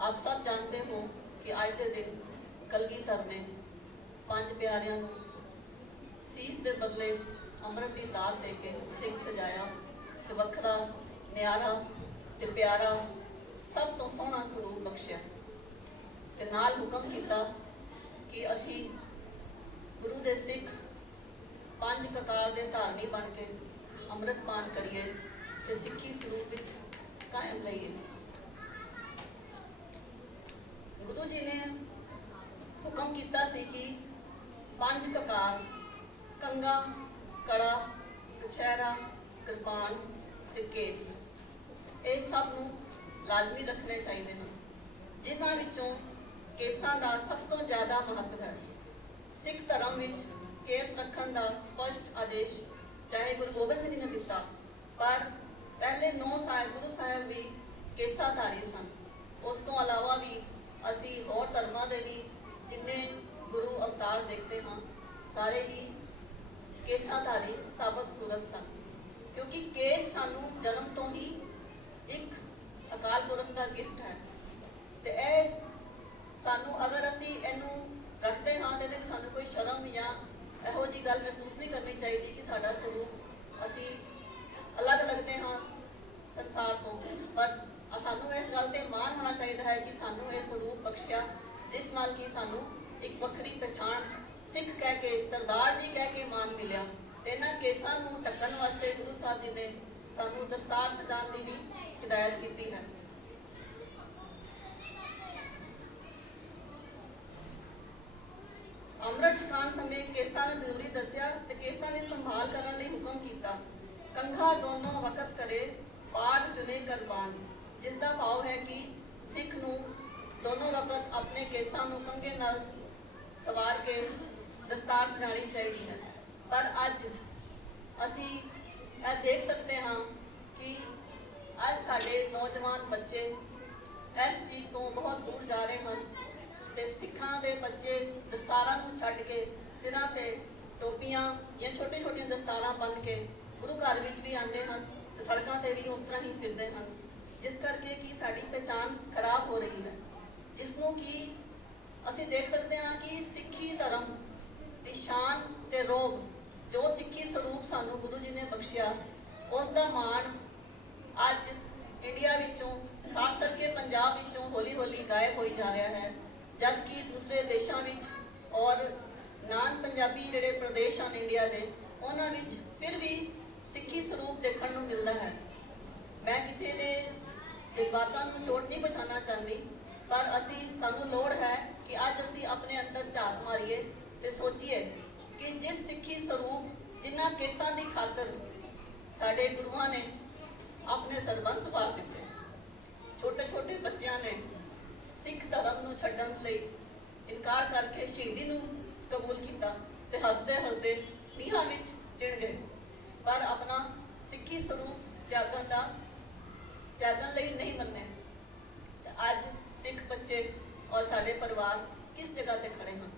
आप सब जानते हो कि आज के दिन कलगीधर ने पंज प्यारियां सीस के बदले अमृत की दात दे के सिख सजाया ते वखरा न्यारा ते प्यारा सब तो सोहना स्वरूप बख्शिया ते नाल हुक्म किया कि असी गुरु दे सिख पंज ककार दे धारनी बन के अमृत पान करिए ते सिक्खी स्वरूप विच कायम रहिए। गुरु जी ने हुक्म किया सी कि पंज ककार कंगा, कड़ा, कछहरा, कृपान ते केस ये सब नूं लाजमी रखने चाहिए हैं, जिन्हां विचों केसां दा सब तो ज़्यादा महत्व है। सिख धर्म विच केस रखण दा स्पष्ट आदेश चाहे गुरु गोबिंद सिंह जी ने दिता, पर पहले 9 साहिब गुरु साहिब भी केसाधारी सन। उस तो अलावा भी असी और धर्मां दे भी जिन्ने गुरु अवतार देखते हैं सारे ही केसाधारी साबत सूरत सन, क्योंकि केस सानू जन्म तो ही एक अकाल पुरख का गिफ्ट है। ते ए सानू अगर असी इनू रखते हाँ तो सानू कोई शर्म या इहो जी गल महसूस नहीं करनी चाहिए कि साडा स्वरूप असी अलग लगते हाँ संसार को, पर सानू इस गल ते मान होना चाहिए है कि सानू ये स्वरूप बख्शिया जिस नाल की सानू एक वखरी पहचान सिख कह के सरदार जी कह के मान मिलिया। इन्हां केसां नूं ढकण वास्ते गुरु साहब जी ने सानू दस्तार सजाण की भी हिदायत की है। अमृत छकान समय केसां ने जरूरी दसिया ते केसां ने संभाल करने लई हुक्म किया। कंघा दोनों वक्त करे पाग चुने करबान, जिसका भाव है कि सिख नूं दोनों वक्त अपने केसां नूं कंघे नाल सवार के दस्तार सजानी चाहिए है। पर अज असी देख सकते हाँ कि अज साडे नौजवान बच्चे इस चीज़ तो बहुत दूर जा रहे हैं ते सिखां दे बच्चे दस्तारां नूं छड्ड के सिरां ते टोपियां या छोटी छोटी दस्तारां बन के ਗੁਰੂ ਘਰ ਵਿੱਚ ਵੀ ਆਉਂਦੇ ਹਨ ਤੇ ਸੜਕਾਂ ਤੇ ਵੀ ਉਸ ਤਰ੍ਹਾਂ ਹੀ ਫਿਰਦੇ ਹਨ, ਜਿਸ ਕਰਕੇ ਕਿ ਸਾਡੀ ਪਹਿਚਾਣ ਖਰਾਬ ਹੋ ਰਹੀ ਹੈ, ਜਿਸ ਨੂੰ ਕਿ ਅਸੀਂ ਦੇਖ ਸਕਦੇ ਹਾਂ ਕਿ ਸਿੱਖੀ ਧਰਮ ਦੀ ਸ਼ਾਨ ਤੇ ਰੋਬ, ਜੋ ਸਿੱਖੀ ਸਰੂਪ ਸਾਨੂੰ ਗੁਰੂ ਜੀ ਨੇ ਬਖਸ਼ਿਆ, ਉਸ ਦਾ ਮਾਣ ਅੱਜ ਇੰਡੀਆ ਵਿੱਚੋਂ, ਖਾਸ ਕਰਕੇ ਪੰਜਾਬ ਵਿੱਚੋਂ ਹੌਲੀ ਹੌਲੀ ਗਾਇਬ ਹੋਈ ਜਾ ਰਿਹਾ ਹੈ, ਜਦ ਕਿ ਦੂਸਰੇ ਦੇਸ਼ਾਂ ਵਿੱਚ ਔਰ ਨਾਨ ਪੰਜਾਬੀ ਜਿਹੜੇ ਪ੍ਰਦੇਸ਼ ਹਨ ਇੰਡੀਆ ਦੇ, ਉਹਨਾਂ ਵਿੱਚ ਫਿਰ ਵੀ ਸਿੱਖੀ ਸਰੂਪ ਦੇਖਣ ਨੂੰ ਮਿਲਦਾ ਹੈ। ਮੈਂ ਕਿਸੇ ਦੇ ਜਜ਼ਬਾਤਾਂ ਨੂੰ ਚੋਟ ਨਹੀਂ ਪਹੁੰਚਾਉਣਾ ਚਾਹੁੰਦੀ, ਪਰ ਸਾਨੂੰ ਲੋੜ ਹੈ ਕਿ ਅੱਜ ਅਸੀਂ ਆਪਣੇ ਅੰਦਰ ਝਾਤ ਮਾਰੀਏ ਤੇ ਸੋਚੀਏ ਕਿ ਜਿਸ ਸਿੱਖੀ ਸਰੂਪ ਜਿਨ੍ਹਾਂ ਕੇਸਾਂ ਦੀ ਖਾਤਰ ਸਾਡੇ ਗੁਰੂਆਂ ਨੇ ਆਪਣੇ ਸਰਬੰਸ ਵਾਰ ਦਿੱਤੇ, ਛੋਟੇ ਛੋਟੇ ਬੱਚਿਆਂ ਨੇ ਸਿੱਖ ਧਰਮ ਨੂੰ ਛੱਡਣ ਲਈ ਇਨਕਾਰ ਕਰਕੇ ਸ਼ਹੀਦੀ ਨੂੰ ਕਬੂਲ ਕੀਤਾ ਤੇ ਹੱਸਦੇ ਹੱਸਦੇ ਨੀਹਾਂ ਵਿੱਚ ਚਿਣ ਗਏ, ਪਰ ਆਪਣਾ ਸਿੱਖੀ ਸਰੂਪ ਤਿਆਗਣ ਲਈ ਨਹੀਂ ਮੰਨੇ। ਅੱਜ ਸਿੱਖ ਬੱਚੇ ਔਰ ਸਾਡੇ ਪਰਿਵਾਰ ਕਿਸ ਜਗ੍ਹਾ ਤੇ ਖੜੇ ਹਨ,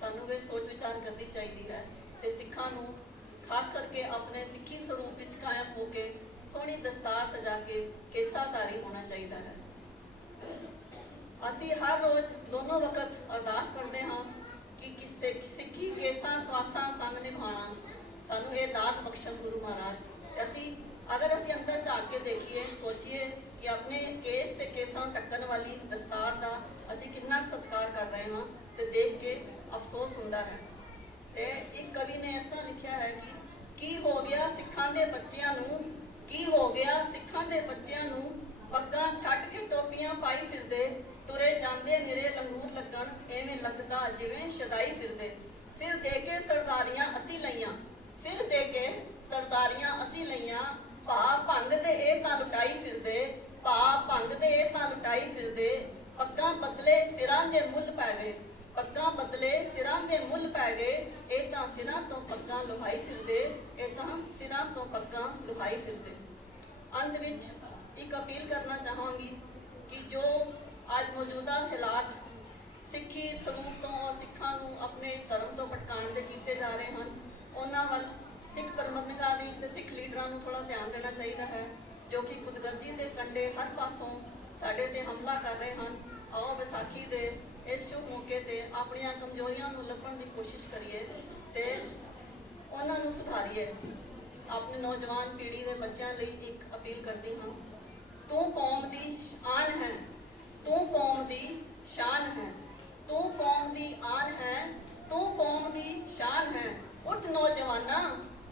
ਸਾਨੂੰ ਇਹ ਸੋਚ ਵਿਚਾਰ ਕਰਨੀ ਚਾਹੀਦੀ ਹੈ ਤੇ ਸਿੱਖਾਂ ਨੂੰ ਖਾਸ ਕਰਕੇ ਆਪਣੇ ਸਿੱਖੀ ਸਰੂਪ ਵਿੱਚ ਕਾਇਮ ਹੋ ਕੇ ਸੋਹਣੀ ਦਸਤਾਰ ਸਜਾ ਕੇ ਕੇਸਾਧਾਰੀ ਹੋਣਾ ਚਾਹੀਦਾ ਹੈ। ਅਸੀਂ ਹਰ ਰੋਜ਼ ਦੋਨੋਂ ਵਕਤ ਅਰਦਾਸ ਕਰਦੇ ਹਾਂ ਕਿ ਸਿੱਖੀ ਕੇਸਾਂ ਸਵਾਸਾਂ ਸੰਗ ਨਿਭਾਣਾ, ਸਾਨੂੰ ਇਹ ਦਾਤ ਬਖਸ਼ਣ ਗੁਰੂ ਮਹਾਰਾਜ। ਅਗਰ ਅਸੀਂ ਅੰਦਰ ਝਾਕ ਕੇ ਦੇਖੀਏ, ਸੋਚੀਏ ਕਿ ਆਪਣੇ ਕੇਸ ਤੇ ਕੇਸਾਂ ਢੱਕਣ ਵਾਲੀ ਦਸਤਾਰ ਦਾ ਅਸੀਂ ਕਿੰਨਾ ਸਤਿਕਾਰ ਕਰ ਰਹੇ ਹਾਂ ਤੇ ਦੇਖ ਕੇ ਅਫਸੋਸ ਹੁੰਦਾ ਹੈ। ਤੇ ਇੱਕ ਕਵੀ ਨੇ ਐਸਾ ਲਿਖਿਆ ਹੈ ਕਿ ਕੀ ਹੋ ਗਿਆ ਸਿੱਖਾਂ ਦੇ ਬੱਚਿਆਂ ਨੂੰ, ਕੀ ਹੋ ਗਿਆ ਸਿੱਖਾਂ ਦੇ ਬੱਚਿਆਂ ਨੂੰ, ਪੱਗਾਂ ਛੱਡ ਕੇ ਟੋਪੀਆਂ ਪਾਈ ਫਿਰਦੇ, ਤੁਰੇ ਜਾਂਦੇ ਨਿਰੇ ਲੰਗੂਰ ਲੱਗਣ, ਐਵੇਂ ਲੱਗਦਾ ਜਿਵੇਂ ਸ਼ਦਾਈ ਫਿਰਦੇ। ਸਿਰ ਦੇ ਕੇ ਸਰਦਾਰੀਆਂ ਅਸੀਂ ਲਈਆਂ, ਸਿਰ ਦੇ ਕੇ ਸਰਦਾਰੀਆਂ ਅਸੀਂ ਲਈਆਂ, ਭਾ ਭੰਗ ਦੇ ਇਹ ਤਾਂ ਲੁਟਾਈ ਫਿਰਦੇ, ਭਾ ਭੰਗ ਦੇ ਇਹ ਤਾਂ ਲੁਟਾਈ ਫਿਰਦੇ, ਪੱਗਾਂ ਬਦਲੇ ਸਿਰਾਂ ਦੇ ਮੁੱਲ ਪੈ ਗਏ, ਪੱਗਾਂ ਬਦਲੇ ਸਿਰਾਂ ਦੇ ਮੁੱਲ ਪੈ ਗਏ, ਇਹ ਤਾਂ ਸਿਰਾਂ ਤੋਂ ਪੱਗਾਂ ਲੁਹਾਈ ਫਿਰਦੇ, ਇਹ ਤਾਂ ਸਿਰਾਂ ਤੋਂ ਪੱਗਾਂ ਲੁਹਾਈ ਫਿਰਦੇ। ਅੰਤ ਵਿੱਚ ਇੱਕ ਅਪੀਲ ਕਰਨਾ ਚਾਹਾਂਗੀ ਕਿ ਜੋ ਅੱਜ ਮੌਜੂਦਾ ਹਾਲਾਤ ਸਿੱਖੀ ਸਰੂਪ ਤੋਂ ਔਰ ਸਿੱਖਾਂ ਨੂੰ ਆਪਣੇ ਇਸ ਧਰਮ ਤੋਂ ਭਟਕਾਉਣ ਦੇ ਕੀਤੇ ਜਾ ਰਹੇ ਹਨ, ਉਹਨਾਂ ਵੱਲ ਸਿੱਖ ਪ੍ਰਬੰਧਕਾਂ ਦੀ ਤੇ ਸਿੱਖ ਲੀਡਰਾਂ ਨੂੰ ਥੋੜਾ ਧਿਆਨ ਦੇਣਾ ਚਾਹੀਦਾ ਹੈ, ਜੋ ਕਿ ਖੁਦਗਰਜ਼ੀ ਦੇ ਕੰਡੇ ਹਰ ਪਾਸੋਂ ਸਾਡੇ ਤੇ ਹਮਲਾ ਕਰ ਰਹੇ ਹਨ। ਆਓ ਵਿਸਾਖੀ ਦੇ ਇਸ ਸ਼ੁਭ ਮੌਕੇ ਤੇ ਆਪਣੀਆਂ ਕਮਜ਼ੋਰੀਆਂ ਨੂੰ ਲੱਭਣ ਦੀ ਕੋਸ਼ਿਸ਼ ਕਰੀਏ ਤੇ ਉਹਨਾਂ ਨੂੰ ਸੁਧਾਰੀਏ। ਆਪਣੇ ਨੌਜਵਾਨ ਪੀੜ੍ਹੀ ਦੇ ਬੱਚਿਆਂ ਲਈ ਇੱਕ ਅਪੀਲ ਕਰਦੀ ਹਾਂ, ਤੂੰ ਕੌਮ ਦੀ ਆਨ ਹੈ, ਤੂੰ ਕੌਮ ਦੀ ਸ਼ਾਨ ਹੈ, ਤੂੰ ਕੌਮ ਦੀ ਆਨ ਹੈ, ਤੂੰ ਕੌਮ ਦੀ ਸ਼ਾਨ ਹੈ। ਉੱਠ ਨੌਜਵਾਨਾ,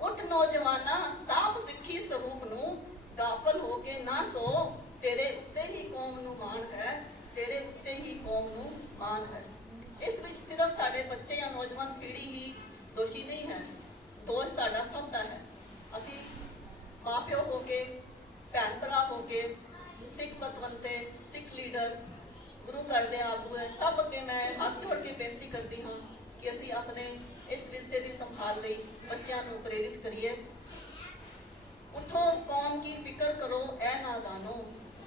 ਉੱਠ ਨੌਜਵਾਨਾ, ਸਾਫ ਸਿੱਖੀ ਸਰੂਪ ਨੂੰ ਗਾਫਲ ਹੋ ਕੇ ਨਾ ਸੋ, ਤੇਰੇ ਉੱਤੇ ਹੀ ਕੌਮ ਨੂੰ ਮਾਣ ਹੈ, ਤੇਰੇ ਉੱਤੇ ਹੀ ਕੌਮ ਨੂੰ ਮਾਣ ਹੈ। ਇਸ ਵਿੱਚ ਸਿਰਫ ਸਾਡੇ ਬੱਚੇ ਜਾਂ ਨੌਜਵਾਨ ਪੀੜ੍ਹੀ ਹੀ ਦੋਸ਼ੀ ਨਹੀਂ ਹੈ, ਦੋਸ਼ ਸਾਡਾ ਸਭ ਦਾ ਹੈ। ਅਸੀਂ ਮਾਪਿਓ ਹੋ ਕੇ, ਭੈਣ ਭਰਾ ਹੋ ਕੇ, ਸਿੱਖ ਪਤਵੰਤੇ, ਸਿੱਖ ਲੀਡਰ, ਗੁਰੂ ਘਰ ਦੇ ਆਗੂ ਹੈ, ਸਭ ਅੱਗੇ ਮੈਂ ਹੱਥ ਜੋੜ ਕੇ ਬੇਨਤੀ ਕਰਦੀ ਹਾਂ ਕਿ ਅਸੀਂ ਆਪਣੇ ਇਸ ਵਿਰਸੇ ਦੀ ਸੰਭਾਲ ਲਈ ਬੱਚਿਆਂ ਨੂੰ ਪ੍ਰੇਰਿਤ ਕਰੀਏ। उठो कौम की फिक्र करो ऐ नादानो,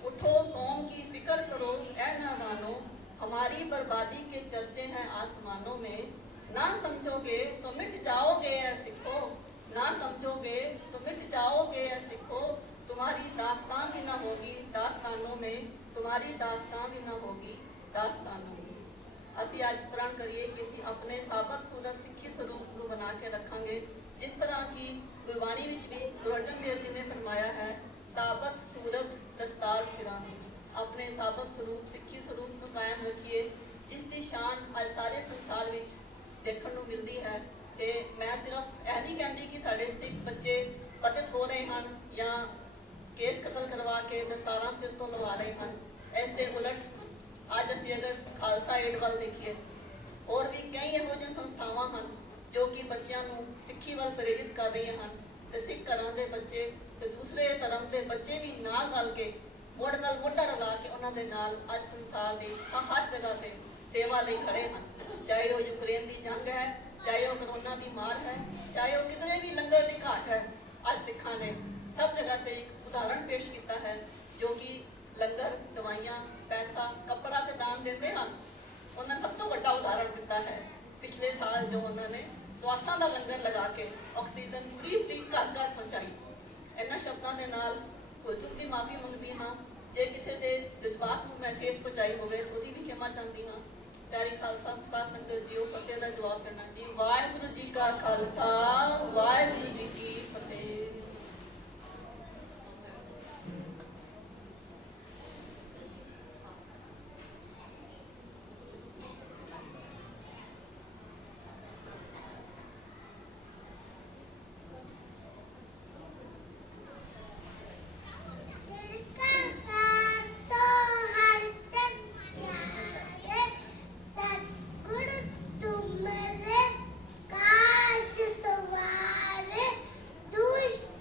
उठो कौम की फिक्र करो ऐ नादानो, हमारी बर्बादी के चर्चे हैं आसमानों में, ना समझोगे तो मिट जाओगे ऐ सिखो, ना समझोगे तो मिट जाओगे ऐ सिखो, तुम्हारी दास्तां भी ना होगी दास्तानों में, तुम्हारी दास्तां भी ना होगी दास्तानों में। ਅਸੀਂ ਅੱਜ ਪ੍ਰਣ ਕਰੀਏ ਕਿ ਅਸੀਂ ਆਪਣੇ ਸਾਬਤ ਸੂਰਤ ਸਿੱਖੀ ਸਰੂਪ ਨੂੰ ਬਣਾ ਕੇ ਰੱਖਾਂਗੇ, ਜਿਸ ਤਰ੍ਹਾਂ ਕਿ ਗੁਰਬਾਣੀ ਵਿੱਚ ਵੀ ਗੁਰੂ ਅਰਜਨ ਦੇਵ ਜੀ ਨੇ ਫਰਮਾਇਆ ਹੈ, ਸਾਬਤ ਸੂਰਤ ਦਸਤਾਰ ਸਿਰਾਂ। ਆਪਣੇ ਸਾਬਤ ਸਰੂਪ ਸਿੱਖੀ ਸਰੂਪ ਨੂੰ ਕਾਇਮ ਰੱਖੀਏ, ਜਿਸ ਦੀ ਸ਼ਾਨ ਅੱਜ ਸਾਰੇ ਸੰਸਾਰ ਵਿੱਚ ਦੇਖਣ ਨੂੰ ਮਿਲਦੀ ਹੈ। ਤੇ ਮੈਂ ਸਿਰਫ ਇਹ ਨਹੀਂ ਕਹਿੰਦੀ ਕਿ ਸਾਡੇ ਸਿੱਖ ਬੱਚੇ ਪਤਿਤ ਹੋ ਰਹੇ ਹਨ ਜਾਂ ਕੇਸ ਕਤਲ ਕਰਵਾ ਕੇ ਦਸਤਾਰਾਂ ਸਿਰ ਤੋਂ ਲਵਾ ਰਹੇ ਹਨ। ਇਸ ਦੇ ਉਲਟ ਅੱਜ ਅਸੀਂ ਅਗਰ ਖਾਲਸਾ ਏਡ ਵੱਲ ਦੇਖੀਏ, ਹੋਰ ਵੀ ਕਈ ਇਹੋ ਜਿਹੀਆਂ ਸੰਸਥਾਵਾਂ ਹਨ ਜੋ ਕਿ ਬੱਚਿਆਂ ਨੂੰ ਸਿੱਖੀ ਵੱਲ ਪ੍ਰੇਰਿਤ ਕਰ ਰਹੀਆਂ ਹਨ, ਤੇ ਸਿੱਖ ਘਰਾਂ ਦੇ ਬੱਚੇ ਤੇ ਦੂਸਰੇ ਧਰਮ ਦੇ ਬੱਚੇ ਵੀ ਨਾਲ ਰਲ ਕੇ ਮੋਢੇ ਨਾਲ ਮੋਢਾ ਰਲਾ ਕੇ ਉਹਨਾਂ ਦੇ ਨਾਲ ਅੱਜ ਸੰਸਾਰ ਦੀ ਹਰ ਜਗ੍ਹਾ ਤੇ ਸੇਵਾ ਲਈ ਖੜੇ ਹਨ। ਚਾਹੇ ਉਹ ਯੂਕਰੇਨ ਦੀ ਜੰਗ ਹੈ, ਚਾਹੇ ਉਹ ਕਰੋਨਾ ਦੀ ਮਾਰ ਹੈ, ਚਾਹੇ ਉਹ ਕਿਤੇ ਵੀ ਲੰਗਰ ਦੀ ਘਾਟ ਹੈ, ਅੱਜ ਸਿੱਖਾਂ ਨੇ ਸਭ ਜਗ੍ਹਾ ਤੇ ਇੱਕ ਉਦਾਹਰਣ ਪੇਸ਼ ਕੀਤਾ ਹੈ, ਜੋ ਕਿ ਲੰਗਰ, ਦਵਾਈਆਂ, ਪੈਸਾ, ਕੱਪੜਾ ਤੇ ਦਾਨ ਦਿੰਦੇ ਹਨ। ਉਹਨਾਂ ਸਭ ਤੋਂ ਵੱਡਾ ਉਦਾਹਰਣ ਦਿੱਤਾ ਹੈ ਪਿਛਲੇ ਸਾਲ ਜੋ ਉਹਨਾਂ ਨੇ ਸਵਾਸਾਂ ਦਾ ਲੰਗਰ ਲਗਾ ਕੇ ਆਕਸੀਜਨ ਫ੍ਰੀ ਘਰ ਘਰ ਪਹੁੰਚਾਈ। ਇਹਨਾਂ ਸ਼ਬਦਾਂ ਦੇ ਨਾਲ ਭੁੱਲ ਚੁੱਕ ਦੀ ਮਾਫੀ ਮੰਗਦੀ ਹਾਂ। ਜੇ ਕਿਸੇ ਦੇ ਜਜ਼ਬਾਤ ਨੂੰ ਮੈਂ ਠੇਸ ਪਹੁੰਚਾਈ ਹੋਵੇ ਤਾਂ ਉਹਦੀ ਵੀ ਖਿਮਾ ਚਾਹੁੰਦੀ ਹਾਂ। ਪਿਆਰੀ ਖਾਲਸਾ ਸਾਧ ਸੰਗਤ ਜੀਓ, ਫਤਿਹ ਦਾ ਜਵਾਬ ਕਰਨਾ ਜੀ। ਵਾਹਿਗੁਰੂ ਜੀ ਕਾ ਖਾਲਸਾ, ਵਾਹਿਗੁਰੂ ਜੀ ਕੀ ਫਤਿਹ। तुमरे काज सवारे दुष्ट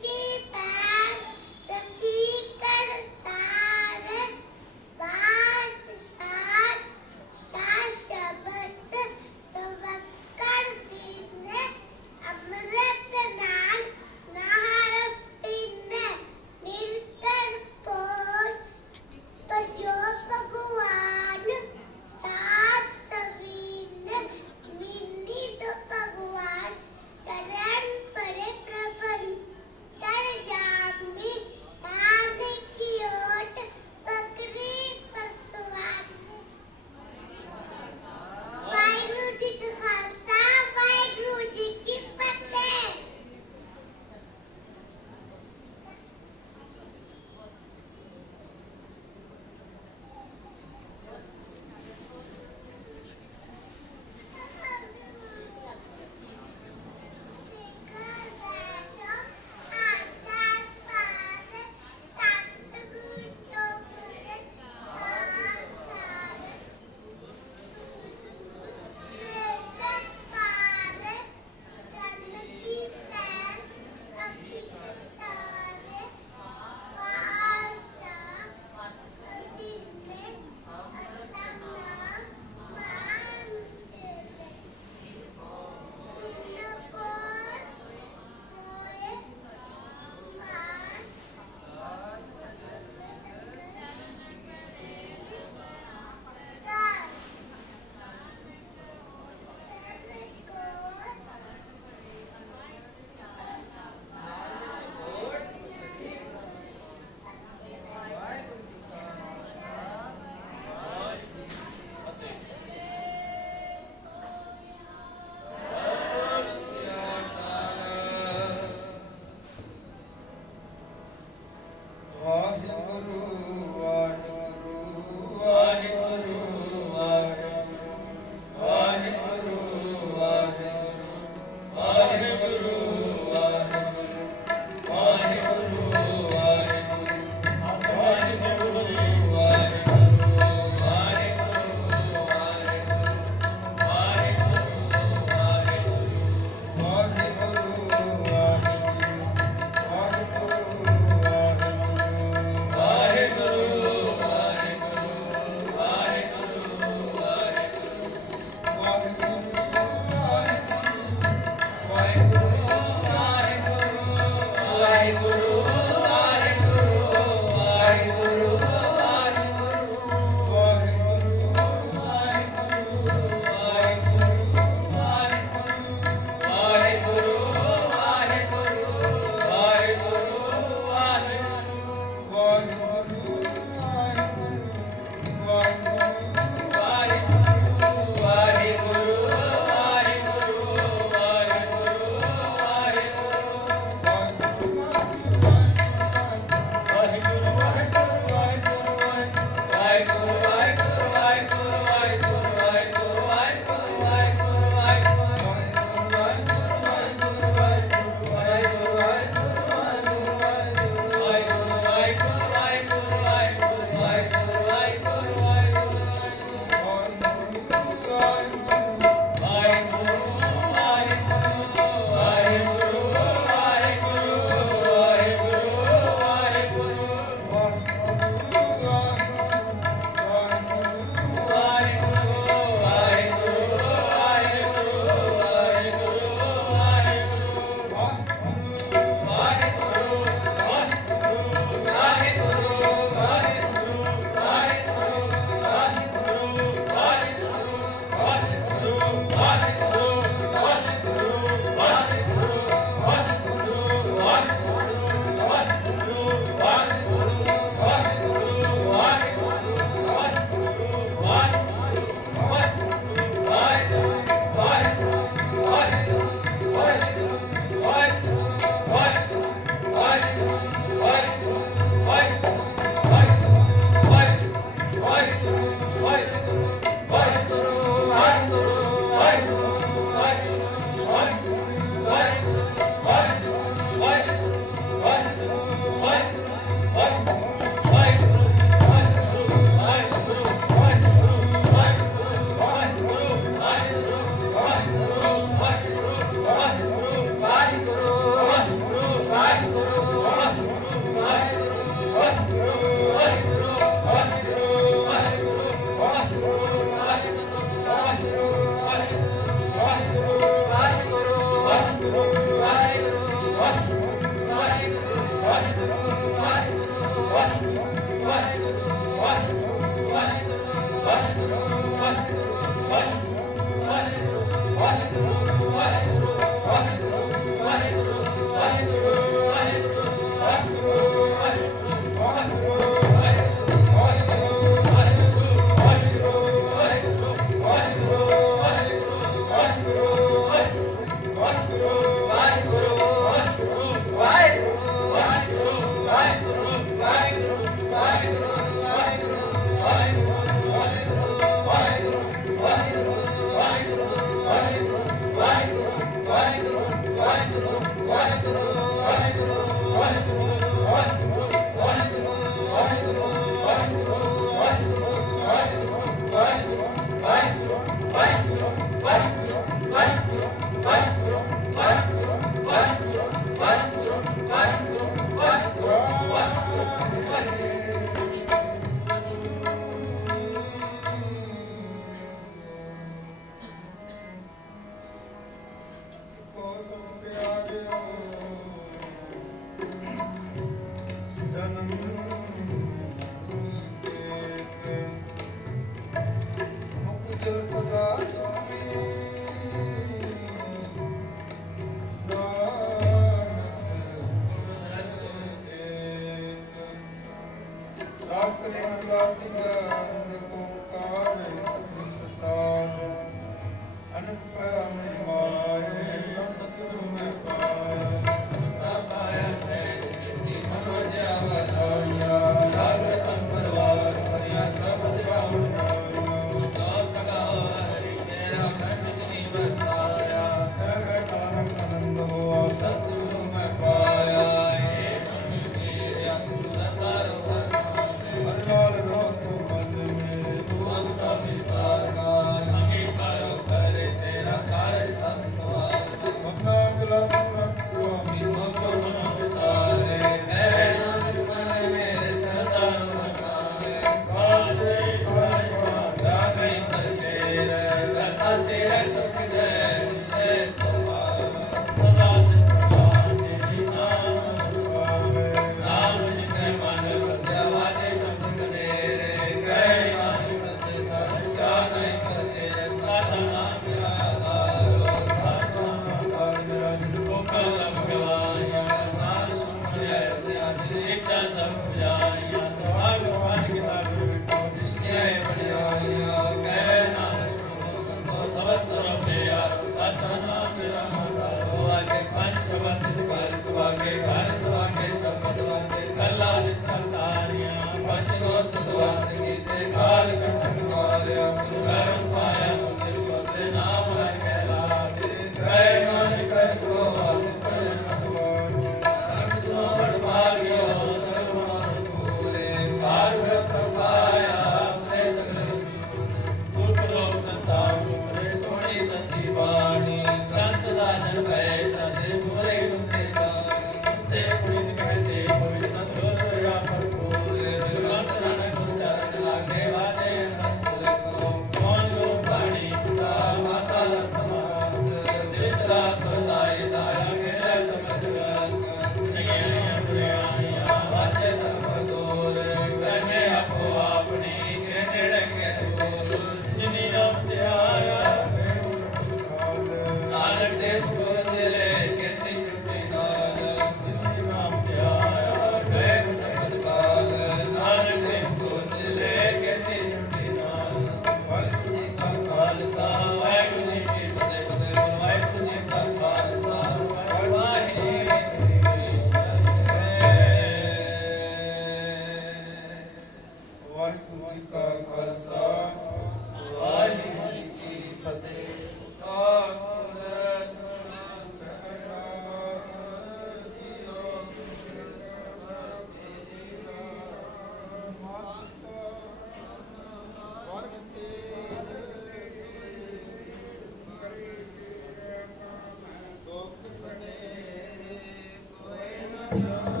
Yeah.